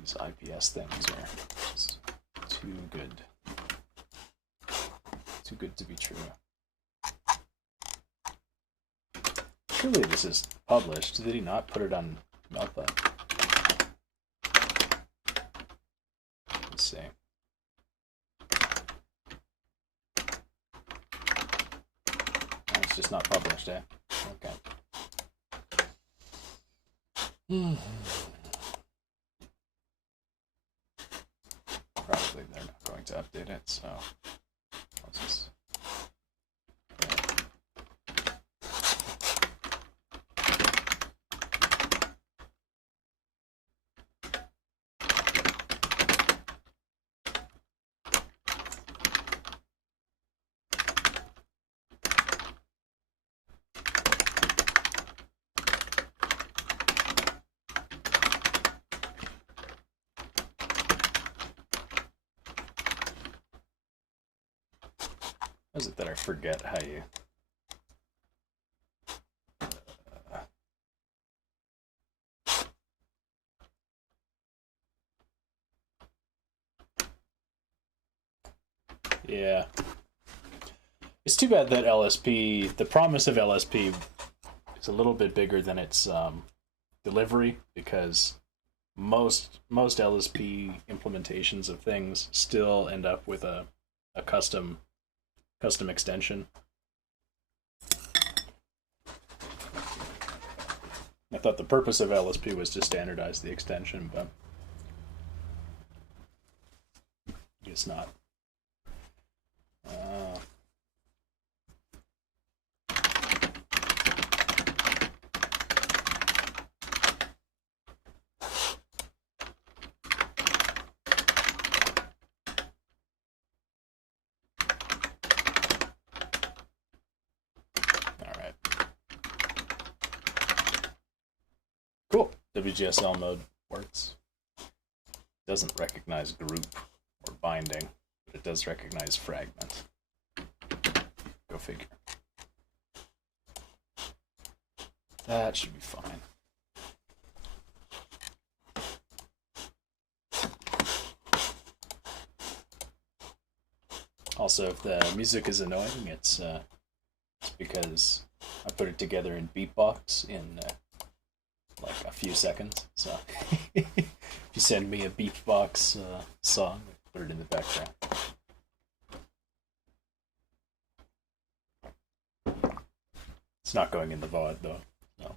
These IPS things are just too good to be true. Surely this is published. Did he not put it on Melpa? Let's see. Oh, it's just not published, eh? Okay. Probably they're not going to update it, so let's just... How is it that I forget how you... Yeah. It's too bad that LSP, the promise of LSP is a little bit bigger than its delivery, because most LSP implementations of things still end up with a custom extension. I thought the purpose of LSP was to standardize the extension, but I guess not. Cool. WGSL mode works. Doesn't recognize group or binding, but it does recognize fragment. Go figure. That should be fine. Also, if the music is annoying, it's because I put it together in Beatbox in like a few seconds. So if you send me a Beatbox song, put it in the background. It's not going in the VOD though. No.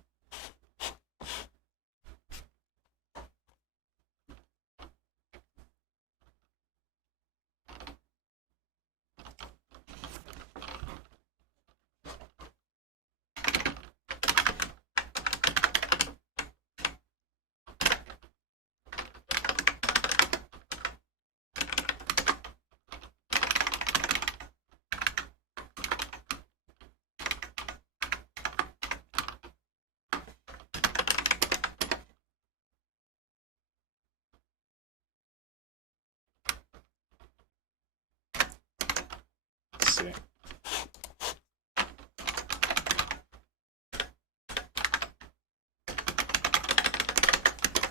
See.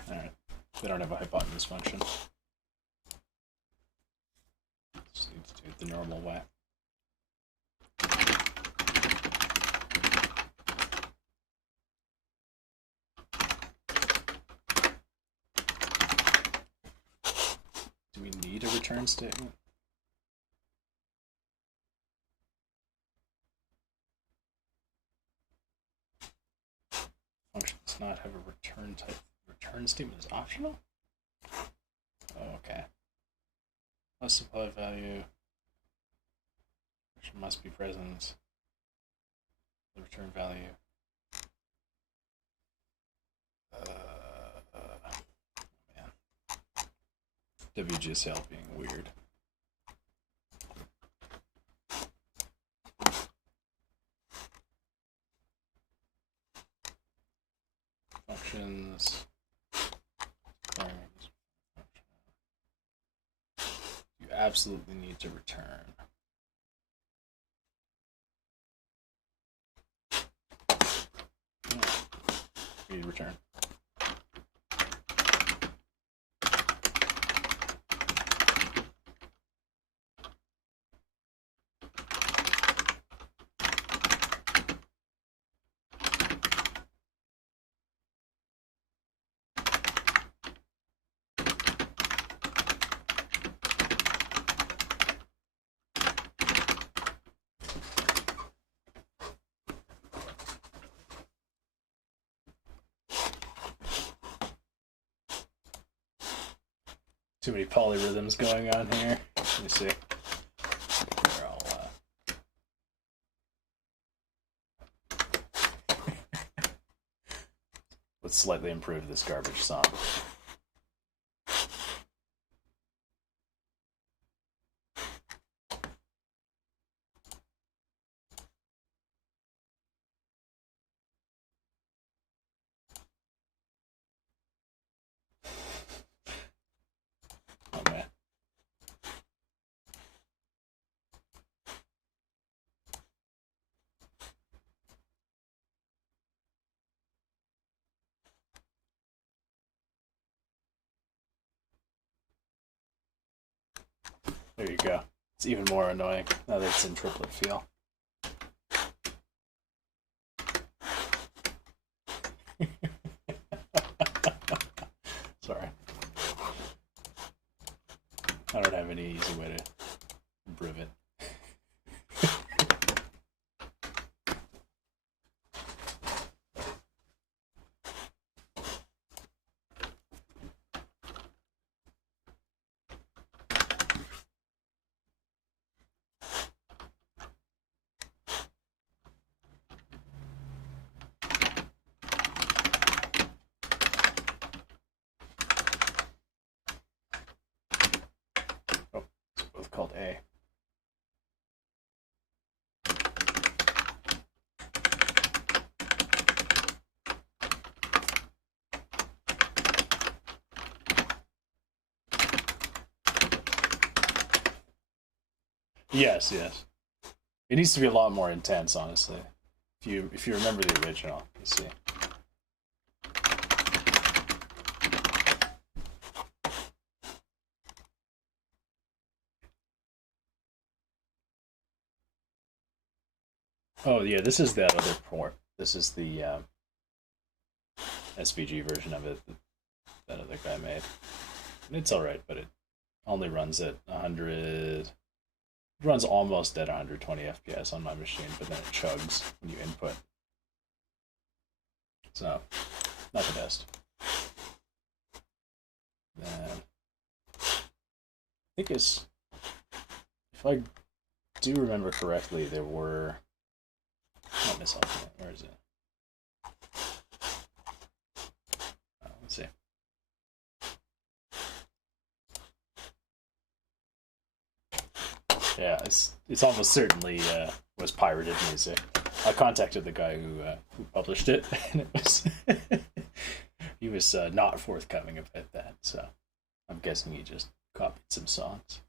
Alright. They don't have a hypotenuse function. Just need to do it the normal way. Do we need a return statement? Function does not have a return type. Return statement is optional? Oh, okay. Plus supply value. Function must be present. The return value. Man. WGSL being weird. Functions. You absolutely need to return. Need return. Too many polyrhythms going on here. Let me see. Here, let's slightly improve this garbage song. Oh man. There you go. It's even more annoying now that it's in triplet feel. Sorry. I don't have any easy way to improve it. Called A. Yes, yes. It needs to be a lot more intense, honestly. If you remember the original, you see. Oh yeah, this is that other port. This is the SVG version of it that other guy made. And it's alright, but it only runs at 100. It runs almost at 120 FPS on my machine, but then it chugs when you input. So, not the best. Then, I think it's, if I do remember correctly, there were, not miss alternate, where is it? Let's see. Yeah, it's almost certainly was pirated music. I contacted the guy who published it, and it was he was not forthcoming about that. So I'm guessing he just copied some songs.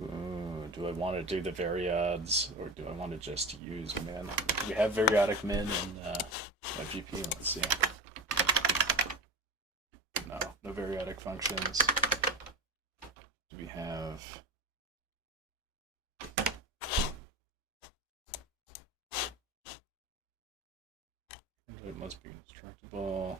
Ooh, do I want to do the variads, or do I want to just use min? We have variadic min in WebGPU. Let's see. No variadic functions. Do we have? It must be instructable.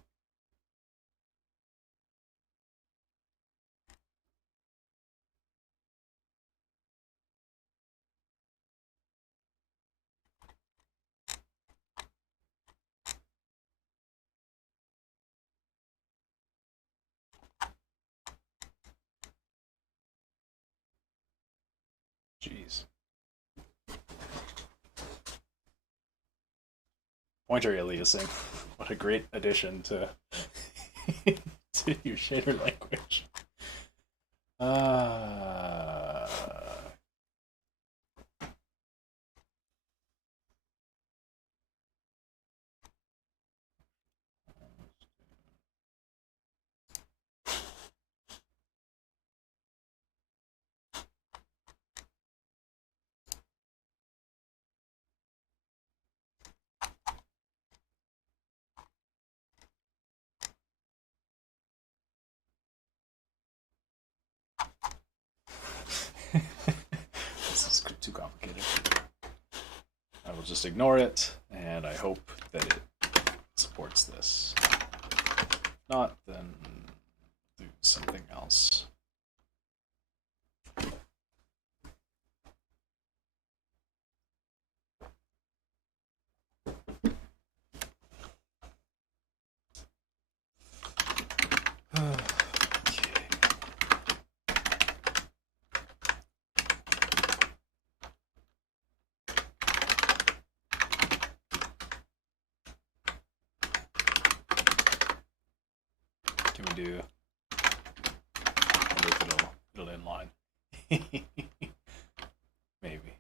Jeez. Pointer aliasing. What a great addition to to your shader language. This is too complicated. I will just ignore it, and I hope that it supports this. If not, then do something else. Can we do? I wonder if it'll inline. Maybe.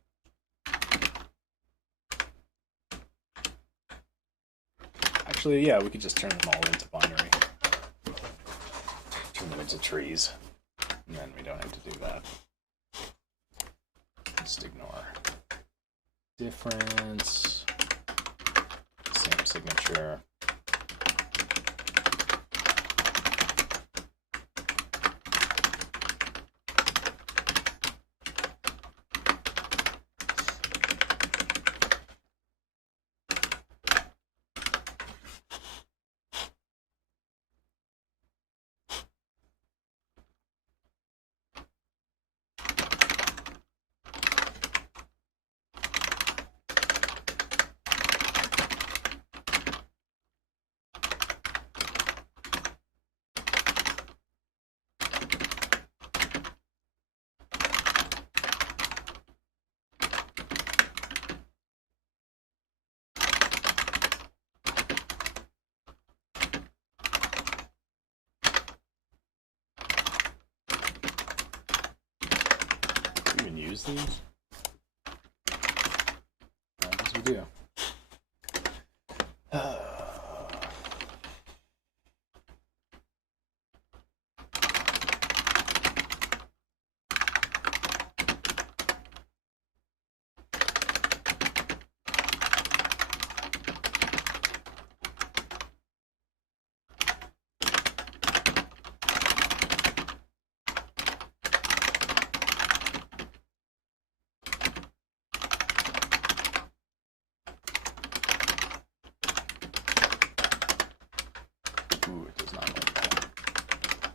Actually, yeah, we could just turn them all into binary. Turn them into trees. And then we don't have to do that. Just ignore difference. Same signature. Use these? I guess we do. Ooh, it does not like that.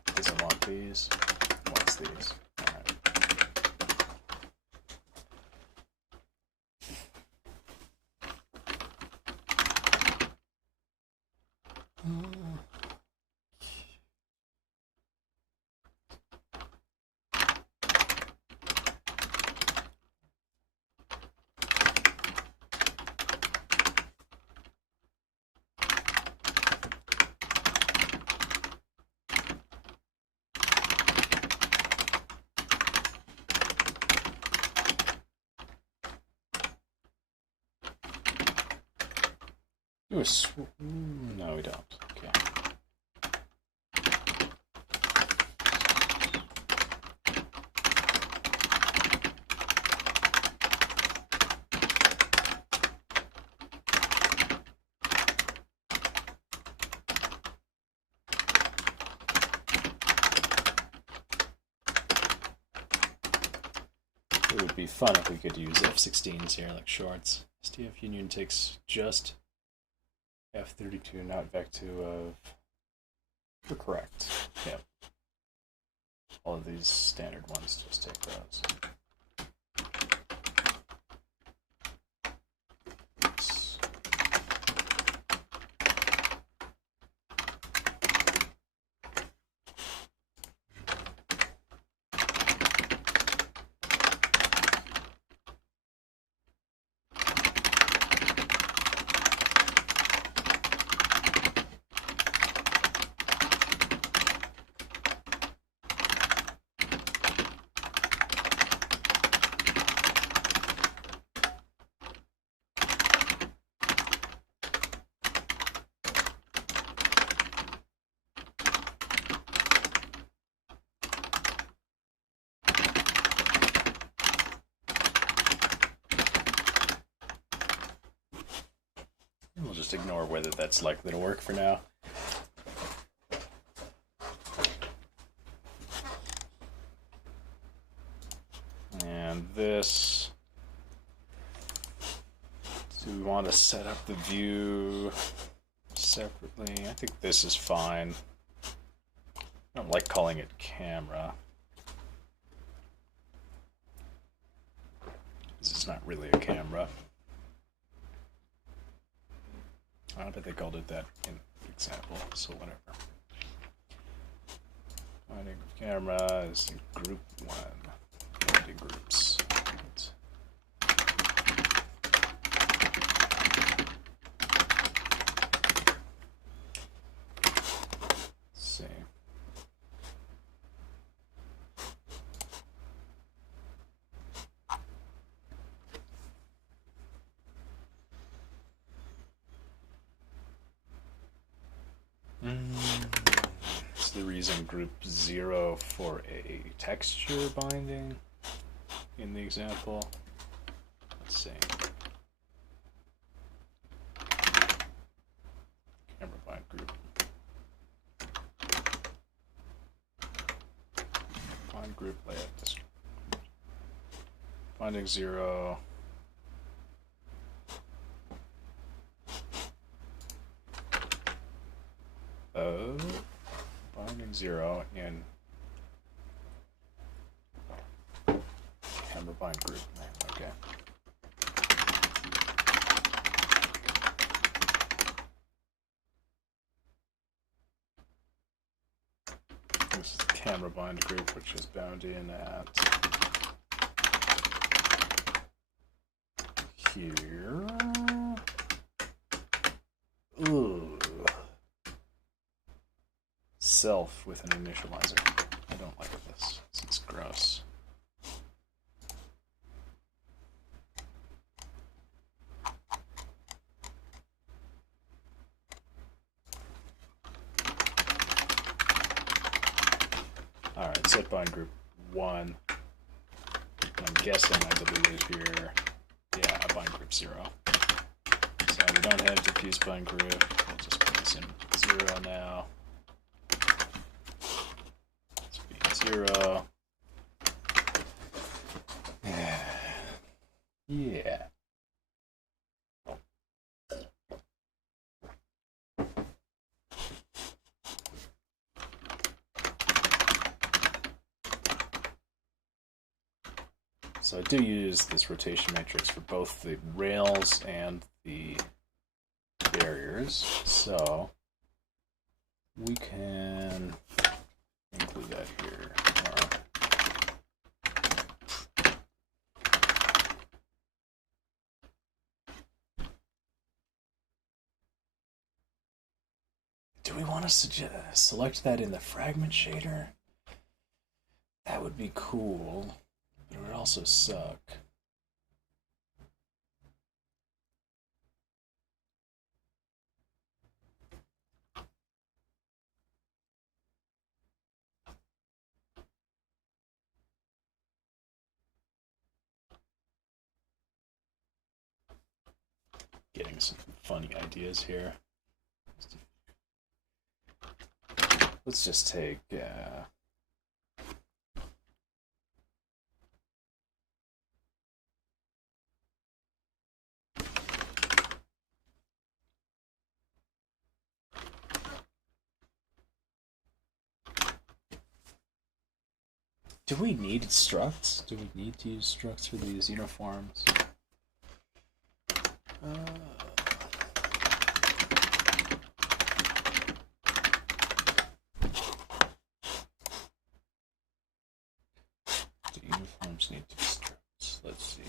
It doesn't want these. It wants these. Alright. No, we don't. Okay. It would be fun if we could use F16s here, like shorts. SDF union takes just F32, not Vec2 of... You're correct. Yep. All of these standard ones, just take those. Oops. just ignore whether that's likely to work for now. And this, do we want to set up the view separately? I think this is fine. I don't like calling it camera. This is not really a camera. But they called it that in the example, so whatever. Finding camera is group 1. Finding groups. The reason group 0 for a texture binding in the example. Let's see. Camera bind group. Bind group layout. Binding 0. Binding 0 in camera bind group. Okay. This is the camera bind group, which is bound in at here. Ooh. Self with an initializer. I don't like this. This is gross. Alright, set bind group 1. I'm guessing I deleted here. Yeah, bind group 0. So we don't have diffuse bind group. We'll just put this in 0 now. 0. Yeah. So I do use this rotation matrix for both the rails and the barriers. So we can include that here. Do we want to select that in the fragment shader? That would be cool, but it would also suck. Getting some funny ideas here. Let's just take do we need structs? Do we need to use structs for these uniforms? Do uniforms need to be structs? Let's see.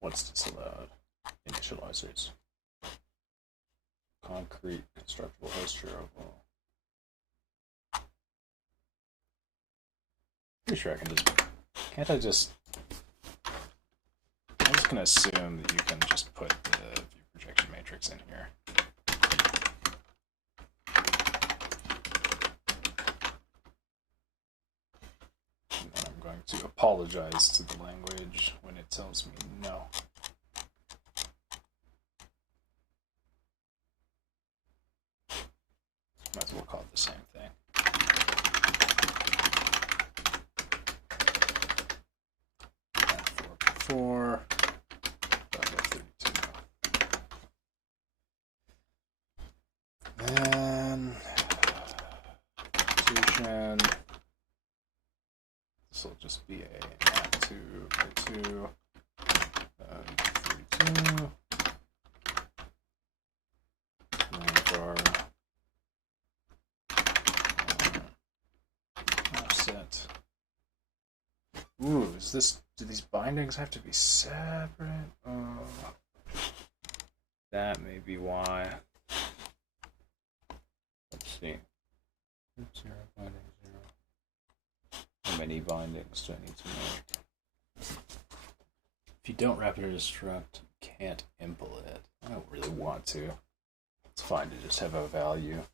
What's disallowed? Initializers. Concrete, constructible, host shareable. Pretty sure I can just... Can't I just... I'm just gonna assume that you can just put the view projection matrix in here. And then I'm going to apologize to the language when it tells me no. Might as well call it the same thing. Before 32. Then execution. This will just be a map to 32. And for offset. Ooh, is this? Do these bindings have to be separate? Oh, that may be why. Let's see. 0 binding 0. How many bindings do I need to make? If you don't rapidly destruct, you can't impl it. I don't really want to. It's fine to just have a value.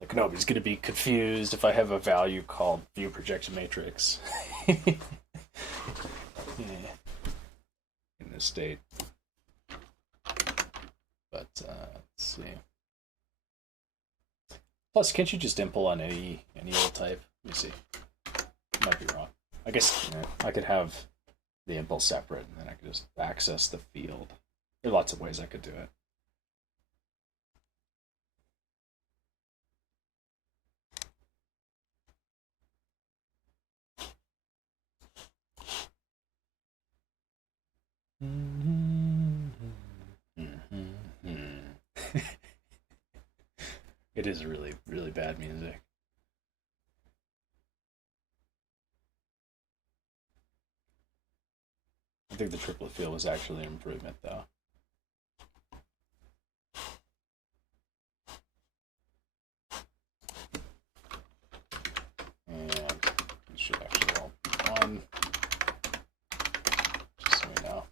Like, nobody's going to be confused if I have a value called view projection matrix. Yeah. In this state. But, let's see. Plus, can't you just impl on any old type? Let me see. Might be wrong. I guess I could have the impl separate, and then I could just access the field. There are lots of ways I could do it. It is really, really bad music. I think the triplet field was actually an improvement, though. And it should actually all be on. Just so we know.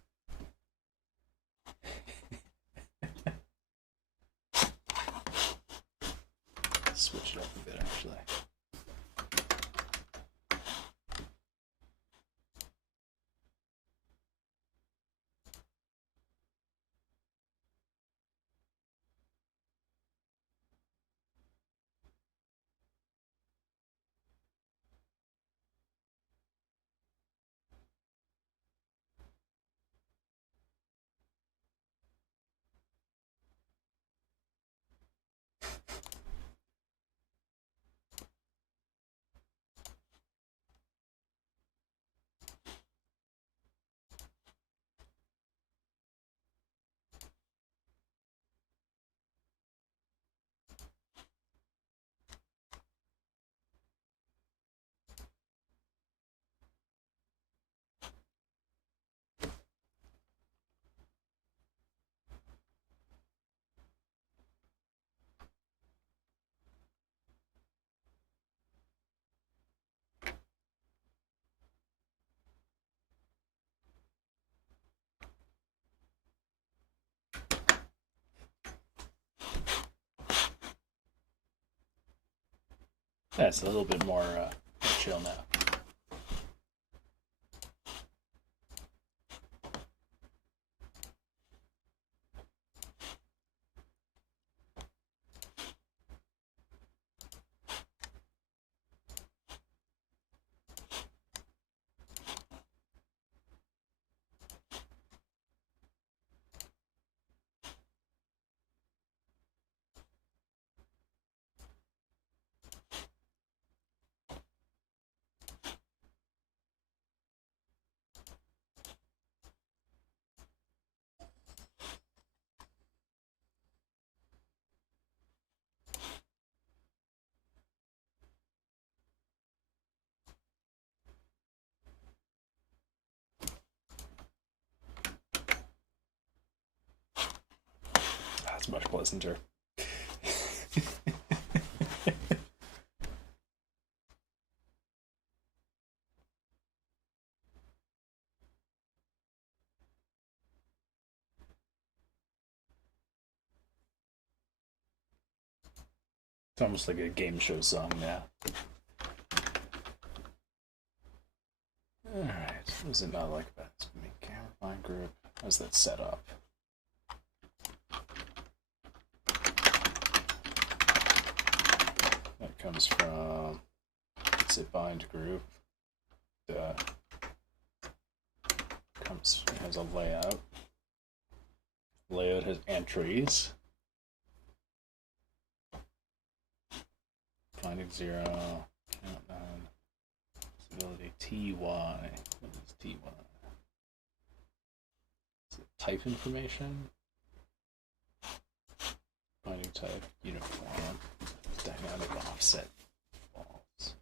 Switch it up a bit, actually. Yeah, it's a little bit more chill now. That's much pleasanter. It's almost like a game show song now. Alright, what does it not like about this? Make camera find group. How's that set up? That comes from it's a bind group. It has a layout. Layout has entries. Finding 0, countdown, stability TY. What is TY? Is it type information? Binding type, uniform, dynamic offset, false.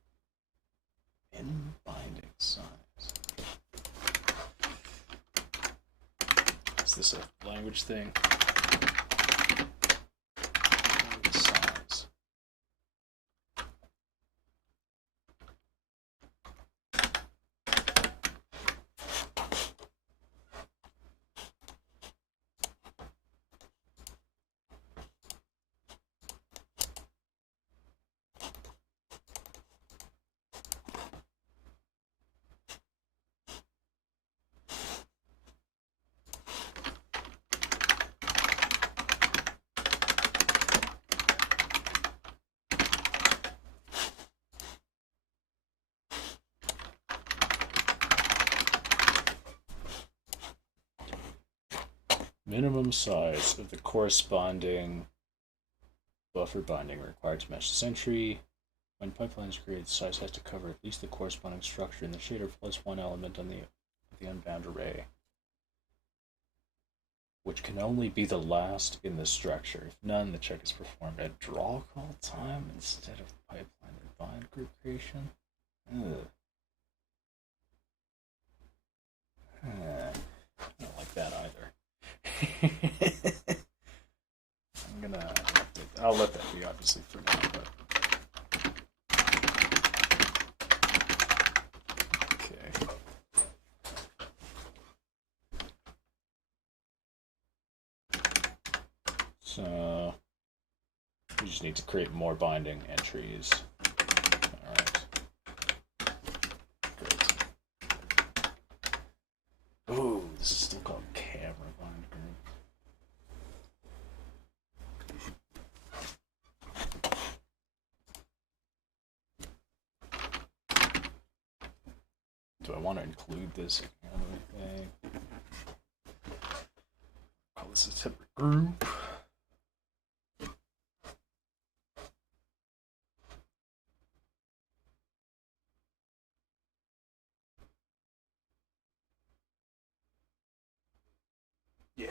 In binding size. Is this a language thing? Size. Minimum size of the corresponding buffer binding required to match this entry. When pipeline is created, the size has to cover at least the corresponding structure in the shader plus one element on the unbound array, which can only be the last in the structure. If none, the check is performed at draw call time instead of pipeline or bind group creation. Ugh. I don't like that either. I'll let that be obviously for now, but okay. So we just need to create more binding entries. Alright. Great. Ooh, this is still called camera bind group. Do I want to include this in anything? Call this a separate group. Yeah.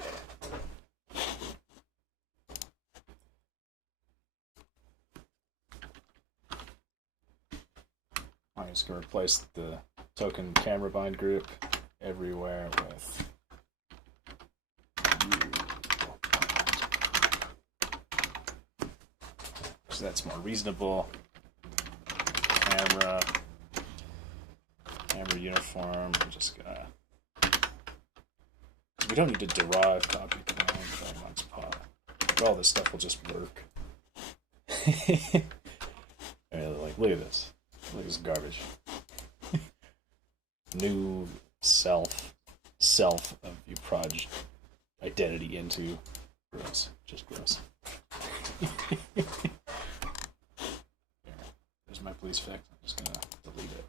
I'm just going to replace the token camera bind group everywhere with so that's more reasonable. Camera uniform. We're just gonna. We don't need to derive copy command from amongst pod. All this stuff will just work. Like, look at this. Look at this garbage. New self of you proj identity into gross. Just gross. There's my police fact. I'm just gonna delete it.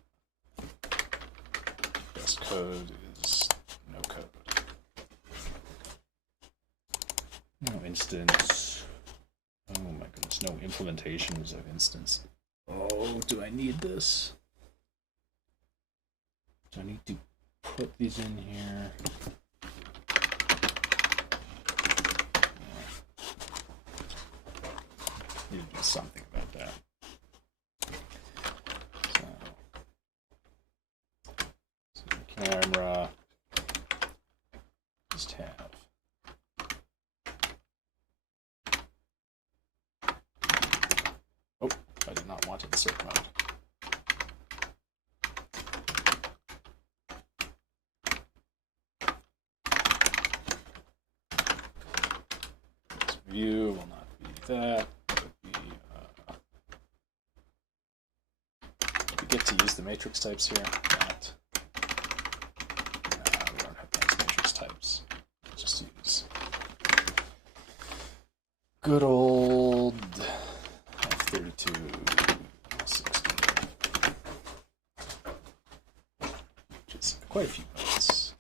Best code is no code. No instance. Oh my goodness, no implementations of instance. Oh, do I need this? Do I need to put these in here? Need to do something about that. So the camera just have. Oh, I did not want it in search mode. View will not be that. It would be get to use the matrix types here? Not. We don't have nice matrix types. We'll just use good old F32 60, which is quite a few bytes.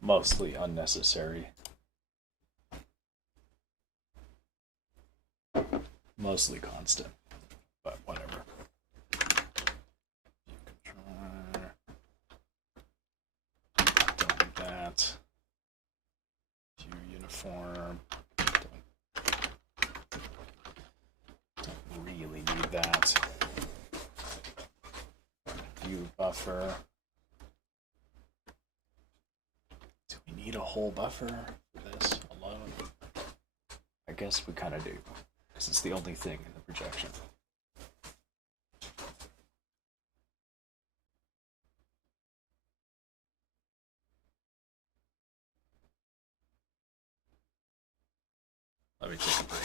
Mostly unnecessary. Mostly constant, but whatever. Don't need that. View uniform. Don't really need that. View buffer. Need a whole buffer for this alone? I guess we kind of do, because it's the only thing in the projection. Let me take a break.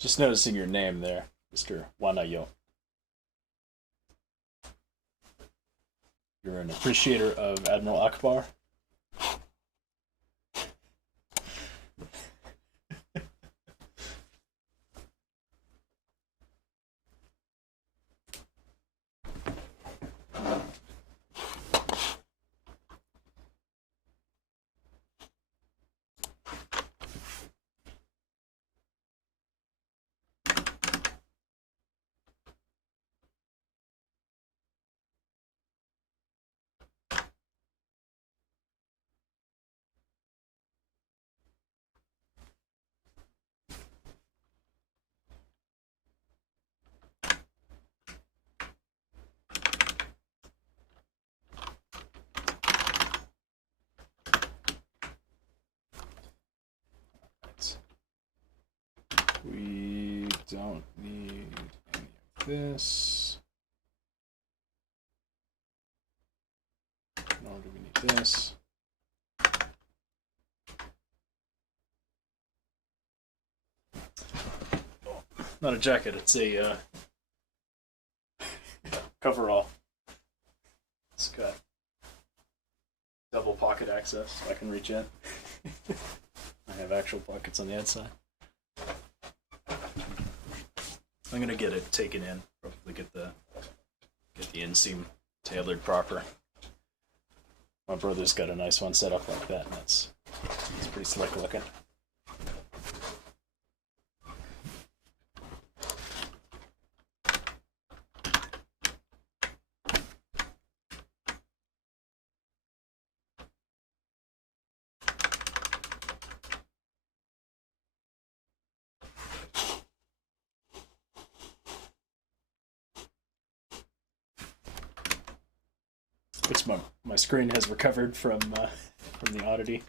Just noticing your name there, Mr. Wanayo. You're an appreciator of Admiral Akbar? We don't need any of this. Nor do we need this. Not a jacket, it's a coverall. It's got double pocket access, so I can reach in. I have actual pockets on the outside. I'm gonna get it taken in. Probably get the inseam tailored proper. My brother's got a nice one set up like that, and it's pretty slick looking. Which my screen has recovered from the oddity.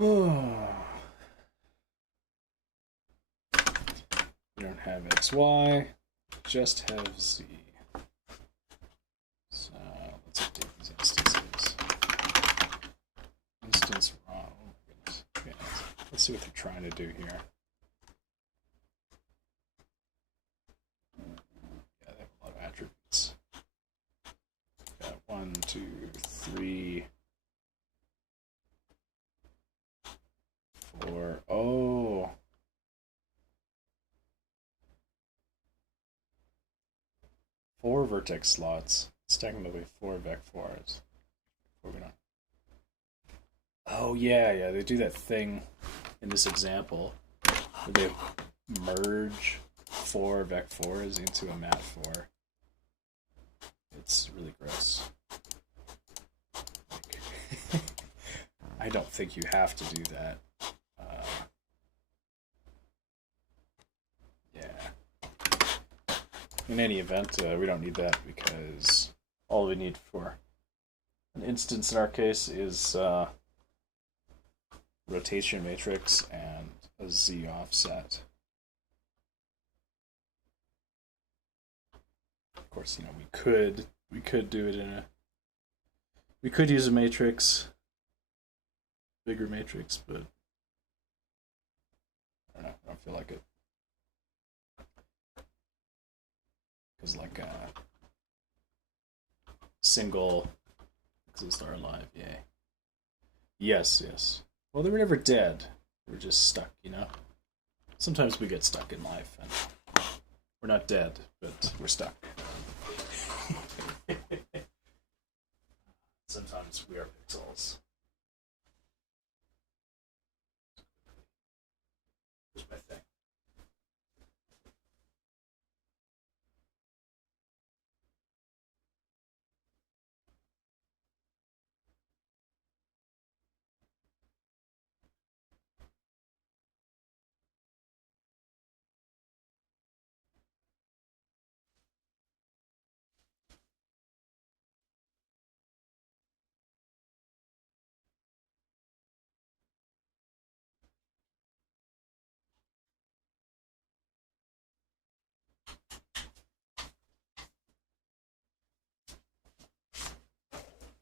Oh. We don't have XY, just have Z. So let's update these instances. Instance wrong. Oh my goodness. Okay, let's see what they're trying to do here. Yeah, they have a lot of attributes. Got 1, 2, 3, 4. Oh. Four vertex slots. It's technically 4 vec4s. Oh yeah, they do that thing in this example where they merge 4 vec4s into a mat4. It's really gross. Like, I don't think you have to do that. Yeah. In any event, we don't need that because all we need for an instance in our case is rotation matrix and a Z offset. Of course, we could do it in a, we could use a matrix, bigger matrix, but I don't know, I don't feel like it. Because like a single exist are alive, yay. Yes. Well, they were never dead. They were just stuck, you know? Sometimes we get stuck in life, and we're not dead, but we're stuck. Sometimes we are pixels. Here's my thing.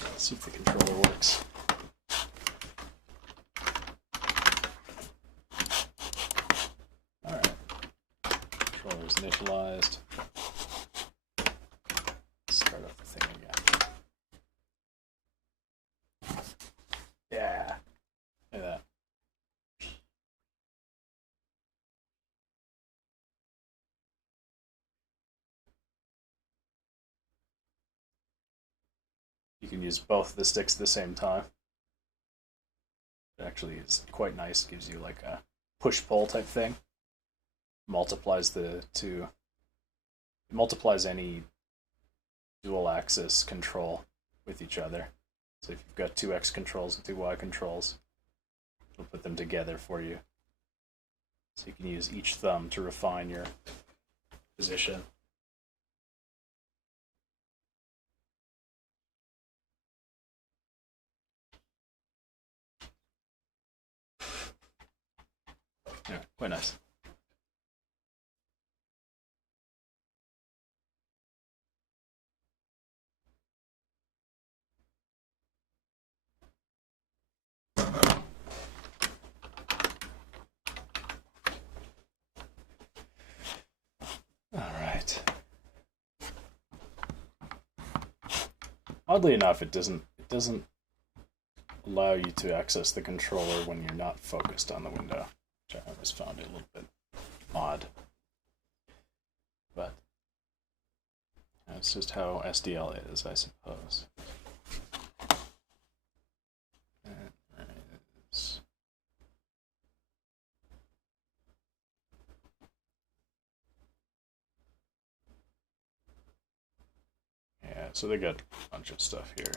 Let's see if the controller works. Alright. Controller is initialized. Start up the thing again. Yeah. Look at that. You can use both the sticks at the same time. It actually is quite nice. It gives you like a push-pull type thing. Multiplies the two. It multiplies any dual axis control with each other. So if you've got 2x controls and 2y controls, it'll put them together for you. So you can use each thumb to refine your position. Yeah, quite nice. All right. Oddly enough, it doesn't allow you to access the controller when you're not focused on the window, which I always found a little bit odd. But that's just how SDL is, I suppose. Yeah, so they got a bunch of stuff here.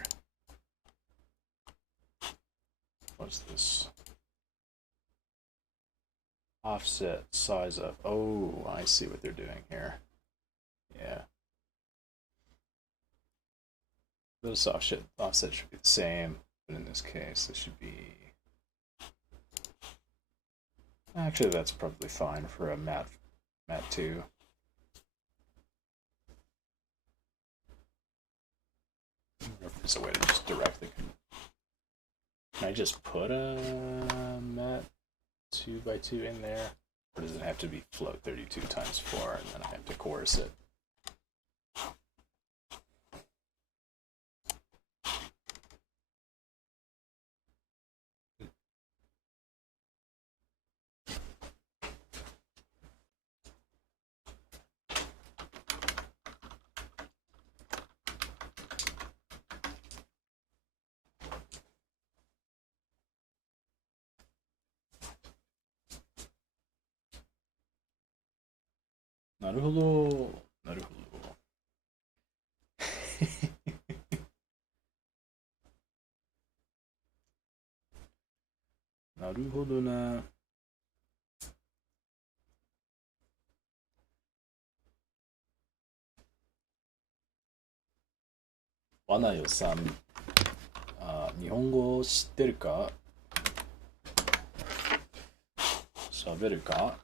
What's this? Offset size up. Oh, I see what they're doing here. Yeah. This offset should be the same, but in this case, it should be. Actually, that's probably fine for a Mat 2. I wonder if there's a way to just directly. Can I just put a Mat 2x2 in there? Or does it have to be float 32 times 4 and then I have to coerce it? Naruhodo. Naruhodo. なるほどな。わなよさん、日本語知ってるか？喋るか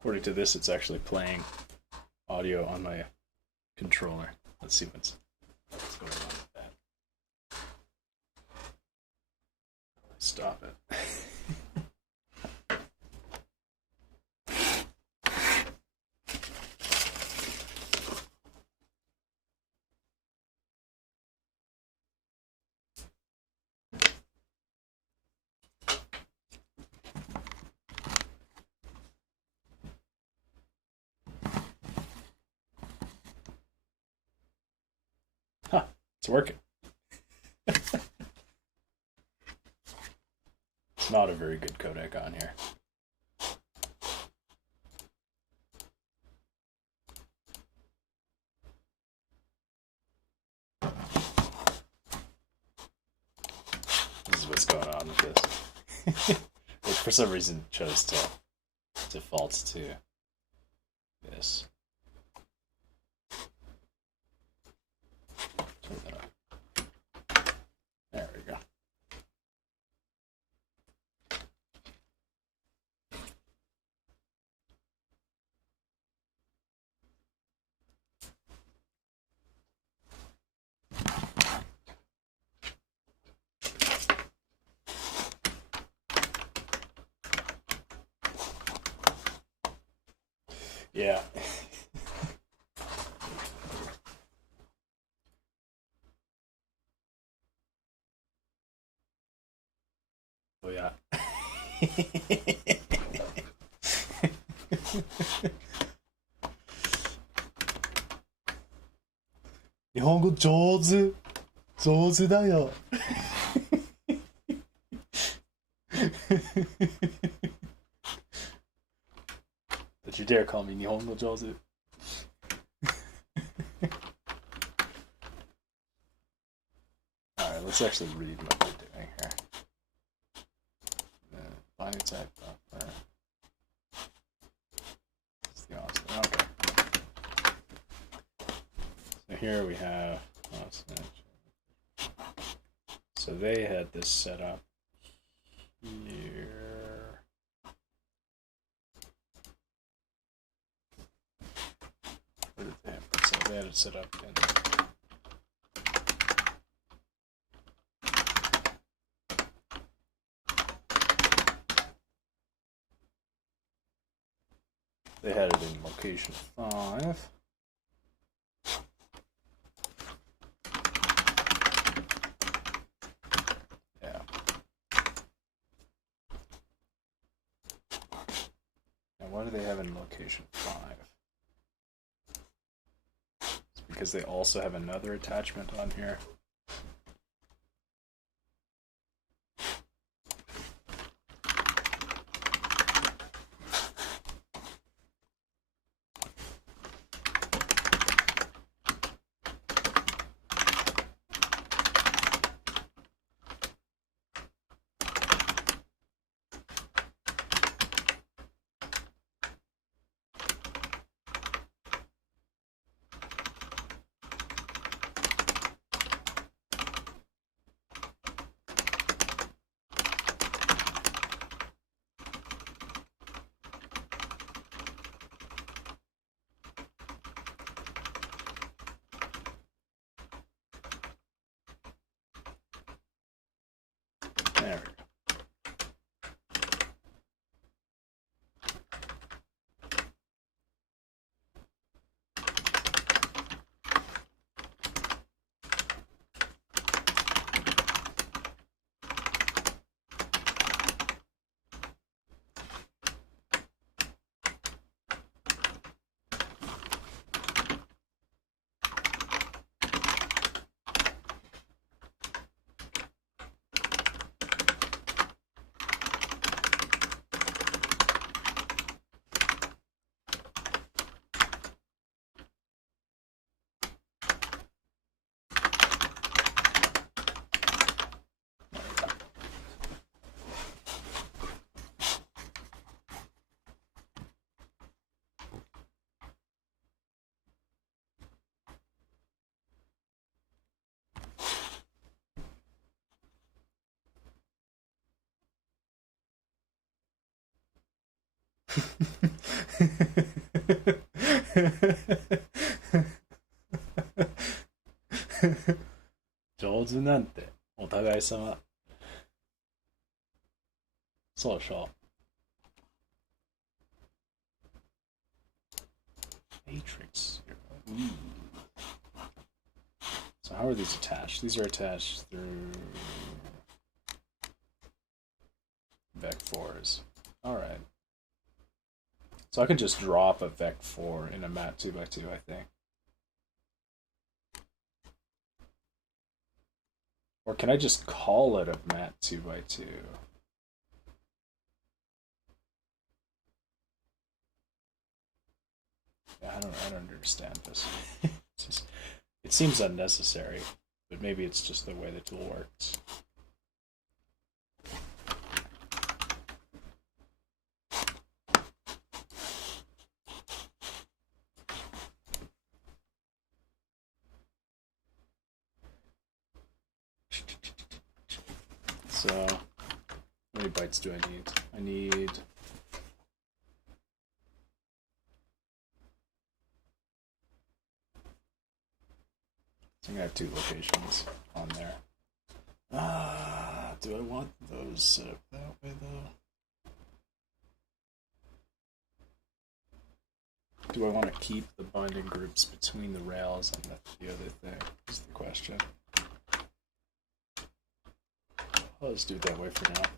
？According to this, it's actually playing audio on my controller. Let's see what's going on with that. Stop it. Huh, it's working. It's not a very good codec on here. for some reason chose to default to this. Turn that up. There we go. Yeah. Oh yeah. 日本語上手。上手だよ。Don't you dare call me 日本語上手。Alright, let's actually read what we're doing here. Binary type buffer. That's the awesome. Okay. So here we have. So they had this set up here. Where did they have it? So they had it set up in. They had it in location 5. Yeah. And why do they have it in location 5? It's because they also have another attachment on here. There we go.上手なんてお互い様。そうでしょ。Matrix. Ooh. So how are these attached? These are attached through vec4s. Alright. So I could just drop a vec4 in a mat 2x2, I think. Or can I just call it a mat 2x2? Yeah, I don't understand this. It seems unnecessary, but maybe it's just the way the tool works. So, how many bytes do I need? I need... I'm gonna have 2 locations on there. Do I want those set up that way though? Do I want to keep the binding groups between the rails and the other thing? Is the question. I'll just do it that way for now.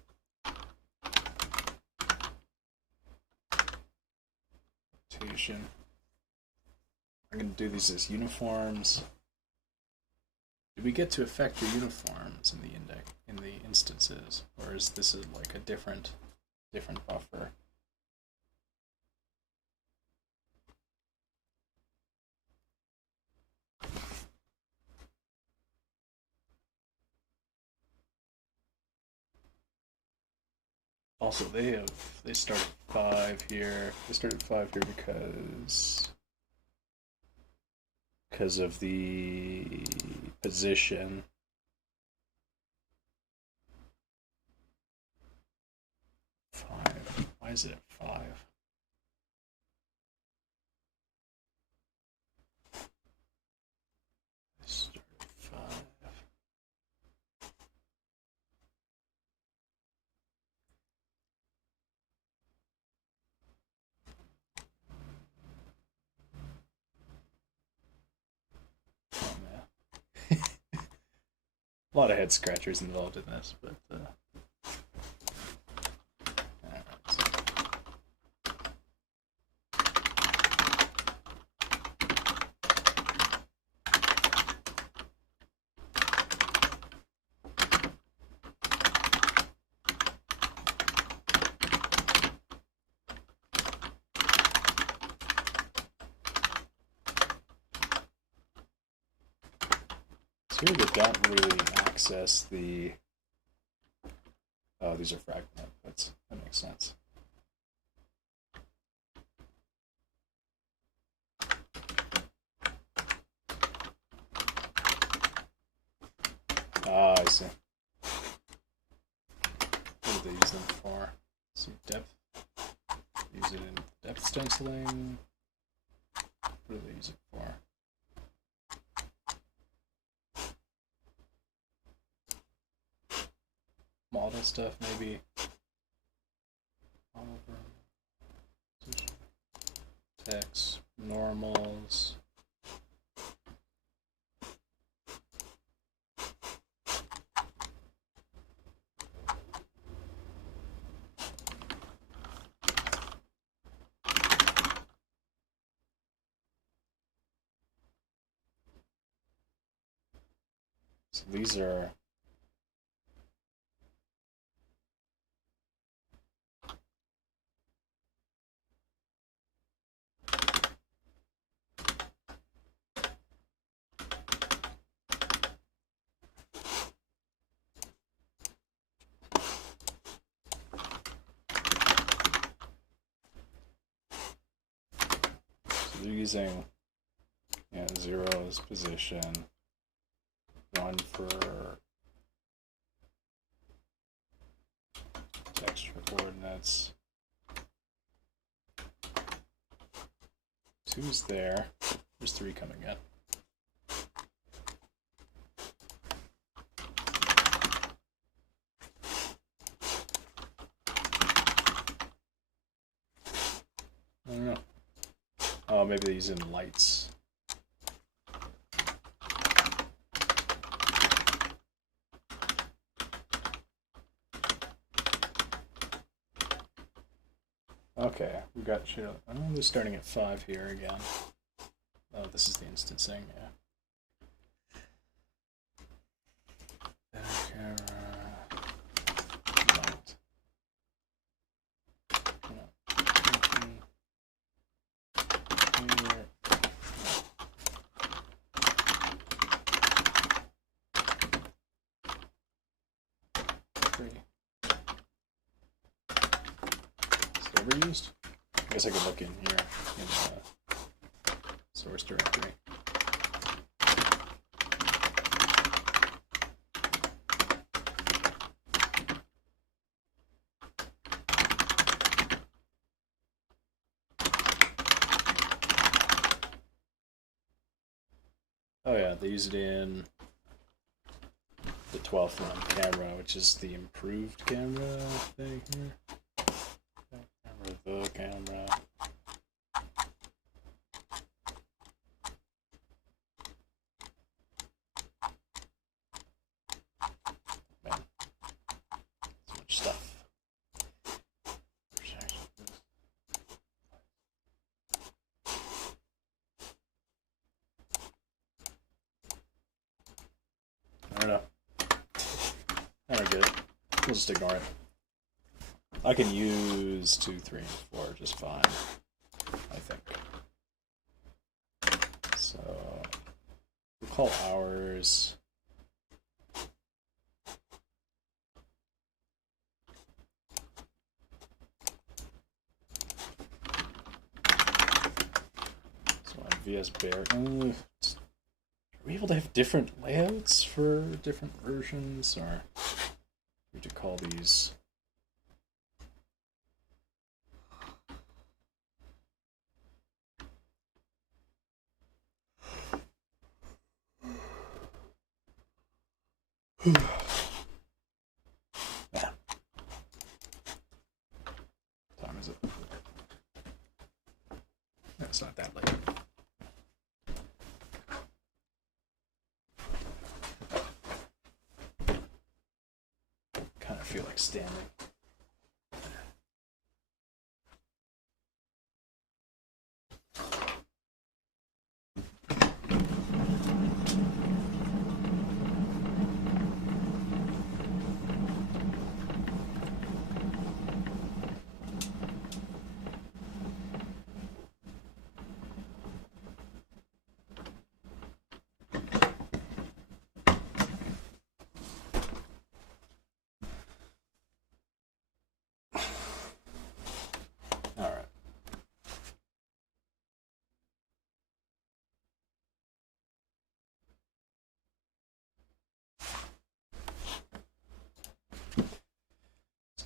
Rotation. I'm gonna do these as uniforms. Do we get to affect your uniforms in the index in the instances, or is this like a different buffer? Also, they start at 5 here. They start at 5 here because of the position. Why is it at 5? Start at 5. A lot of head scratchers involved in this, but here they don't really access the... Oh, these are fragment outputs. That makes sense. Ah, I see. What do they use them for? Some depth. Use it in depth stenciling. What do they use it for? Model stuff, maybe. Text, normals. So these are... They're using 0 as position, 1 for texture coordinates, 2 is there, there's 3 coming in. I don't know. Oh, maybe they use it in lights. Okay, we got shit. Oh, they're starting at 5 here again. Oh, this is the instancing, yeah. Camera. Light. Used? I guess I could look in here in source directory. they use it in the 12th one camera, which is the improved camera thing here. The camera. Man, so much stuff. I don't know. I don't get it. We'll just ignore it. I can use 2, 3, and 4 just fine, I think. So we'll call ours VS Bear. Are we able to have different layouts for different versions, or we to call these? Yeah. What time is it? No, it's not that late. Kind of feel like standing.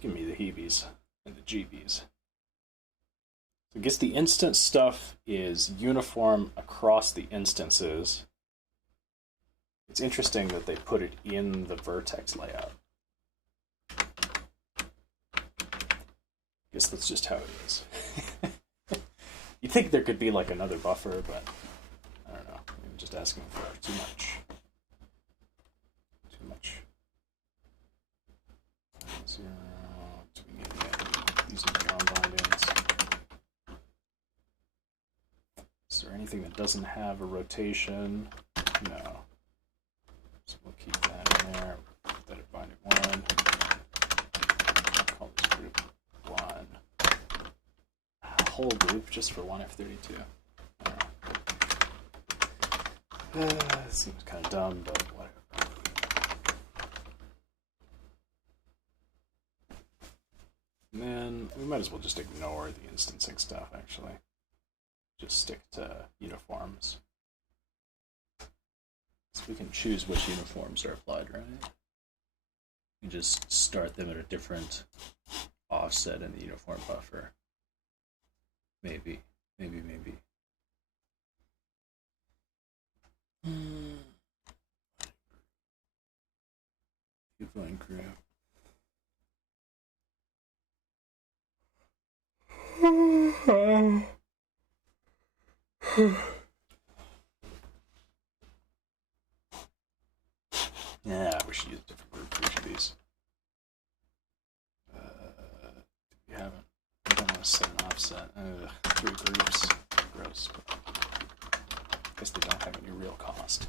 Give me the heebies and the jeebies. So I guess the instance stuff is uniform across the instances. It's interesting that they put it in the vertex layout. I guess that's just how it is. You'd think there could be like another buffer, but I don't know. I'm just asking for too much. Too much. These are the arm bindings. Is there anything that doesn't have a rotation? No. So we'll keep that in there. Put that at binding 1. Call this group 1. A whole group just for 1F32. It seems kind of dumb, but whatever. And then we might as well just ignore the instancing stuff, actually. Just stick to uniforms. So we can choose which uniforms are applied, right? You just start them at a different offset in the uniform buffer. Maybe. Define group. Yeah, we should use a different group for each of these. You haven't. I don't want to set an offset. 3 groups. Gross. I guess they don't have any real cost.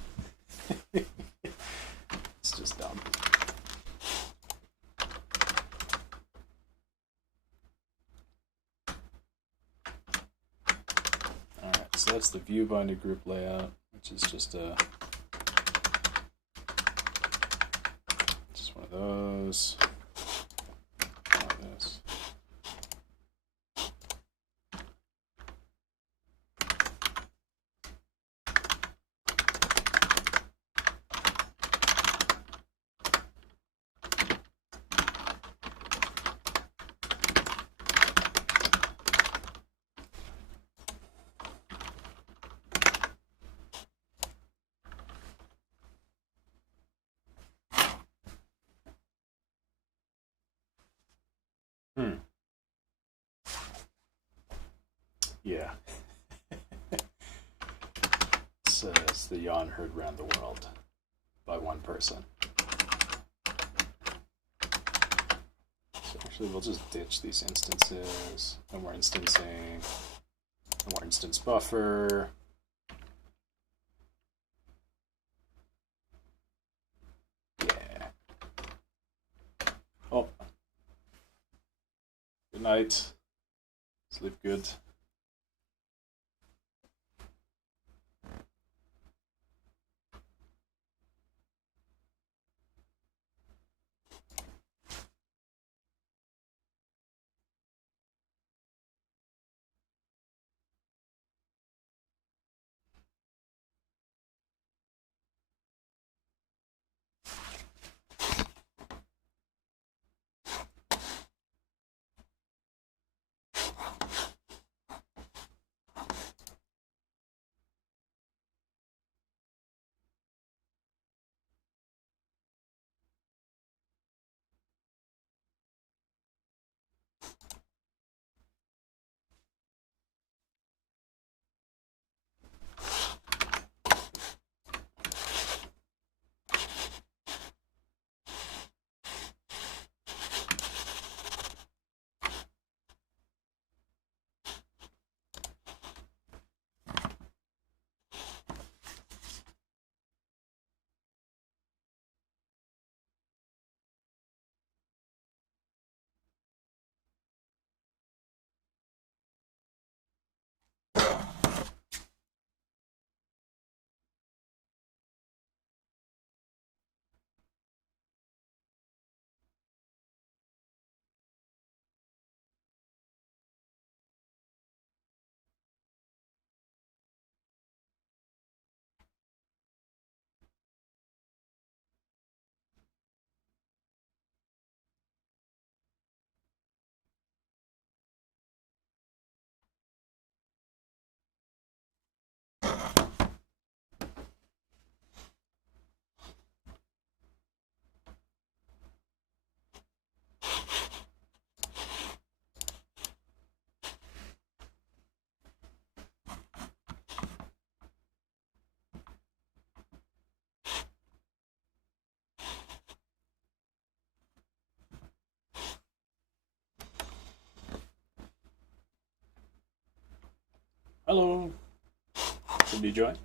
It's just dumb. Alright, so that's the view binding group layout, which is just one of those. Like this. Hmm. Yeah. Says the yawn heard round the world by one person. So actually, we'll just ditch these instances. No more instancing. No more instance buffer. Yeah. Oh. Good night. Sleep good. Hello. Did you join?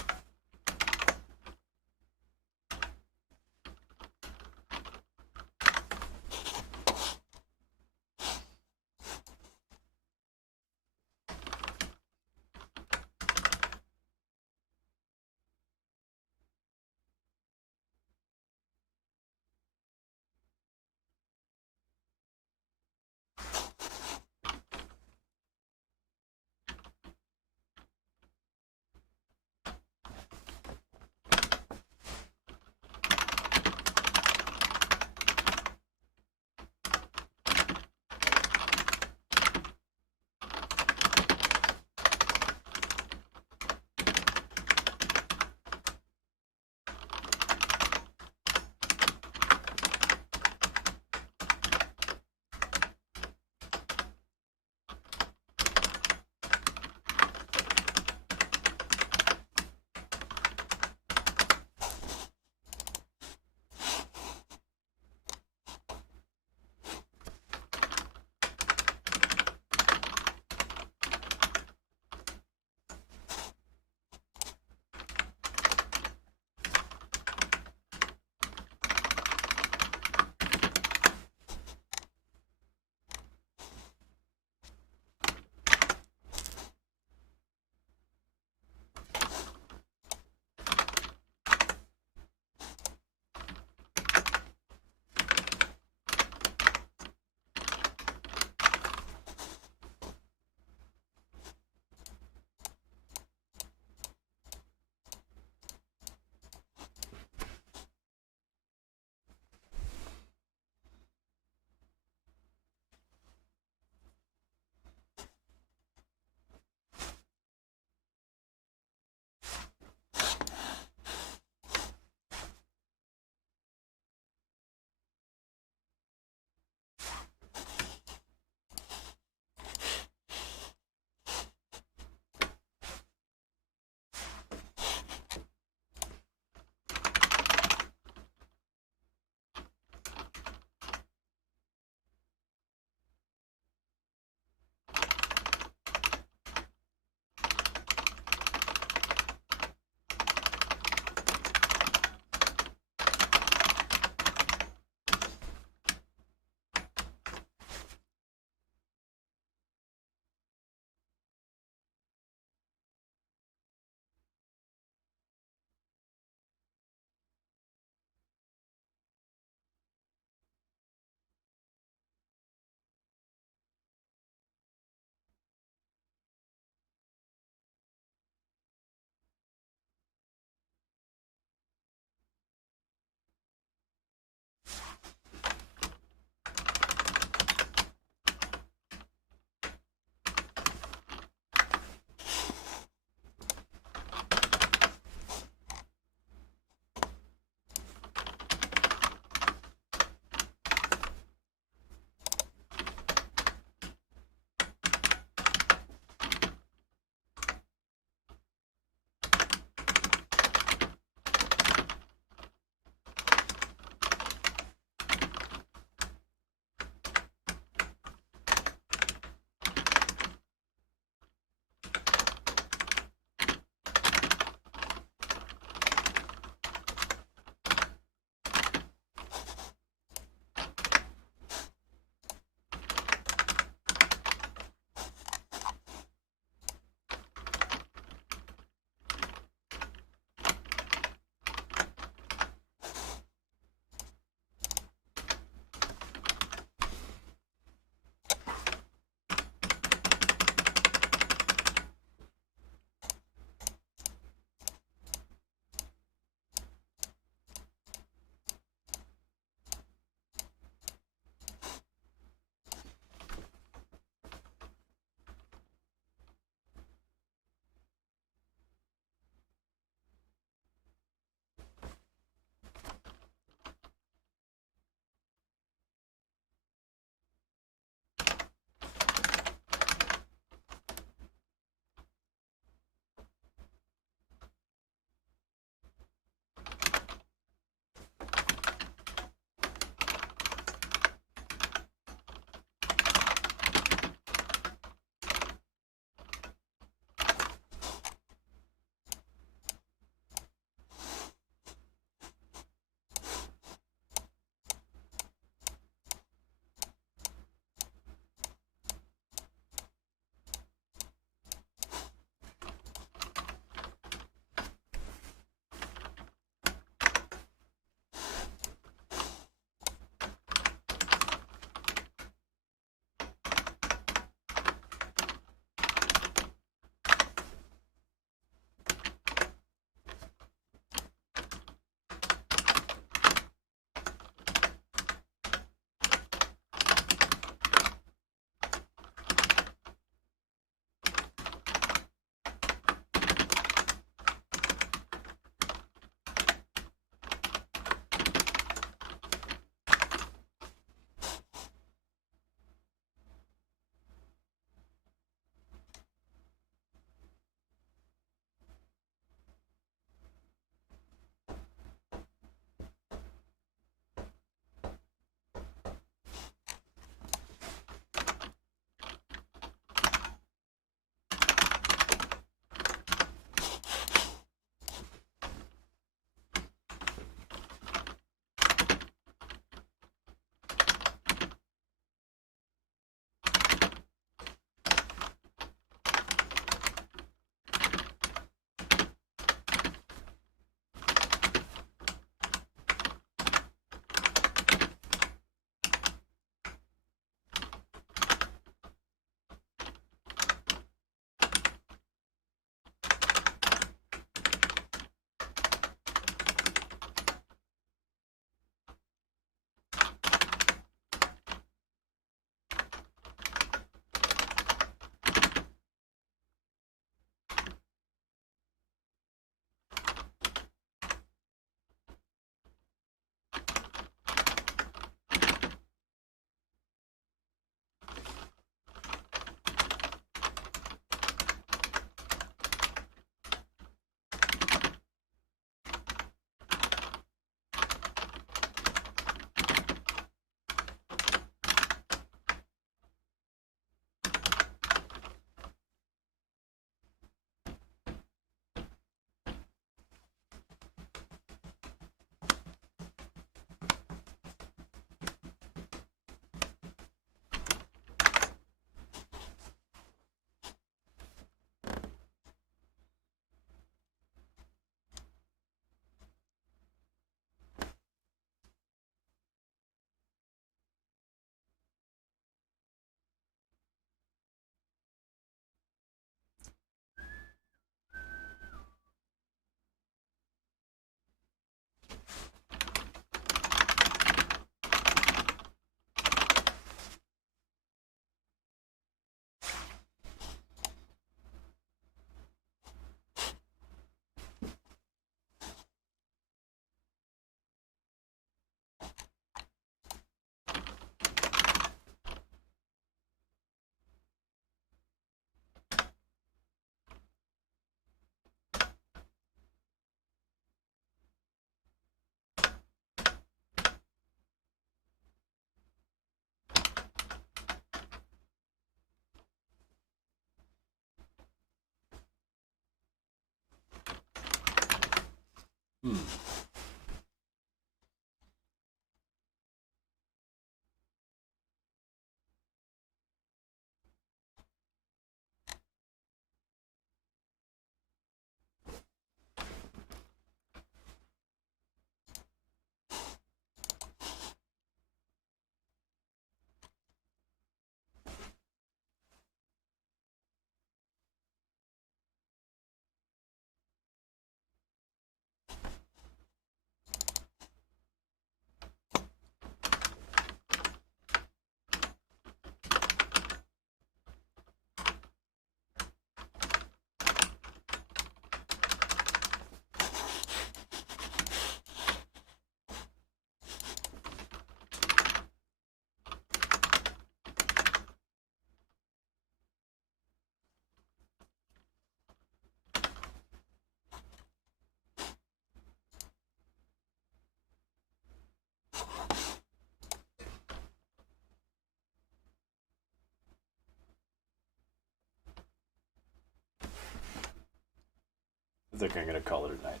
think I'm gonna call it a night.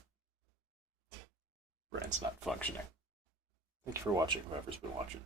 Brain's not functioning. Thank you for watching, whoever's been watching.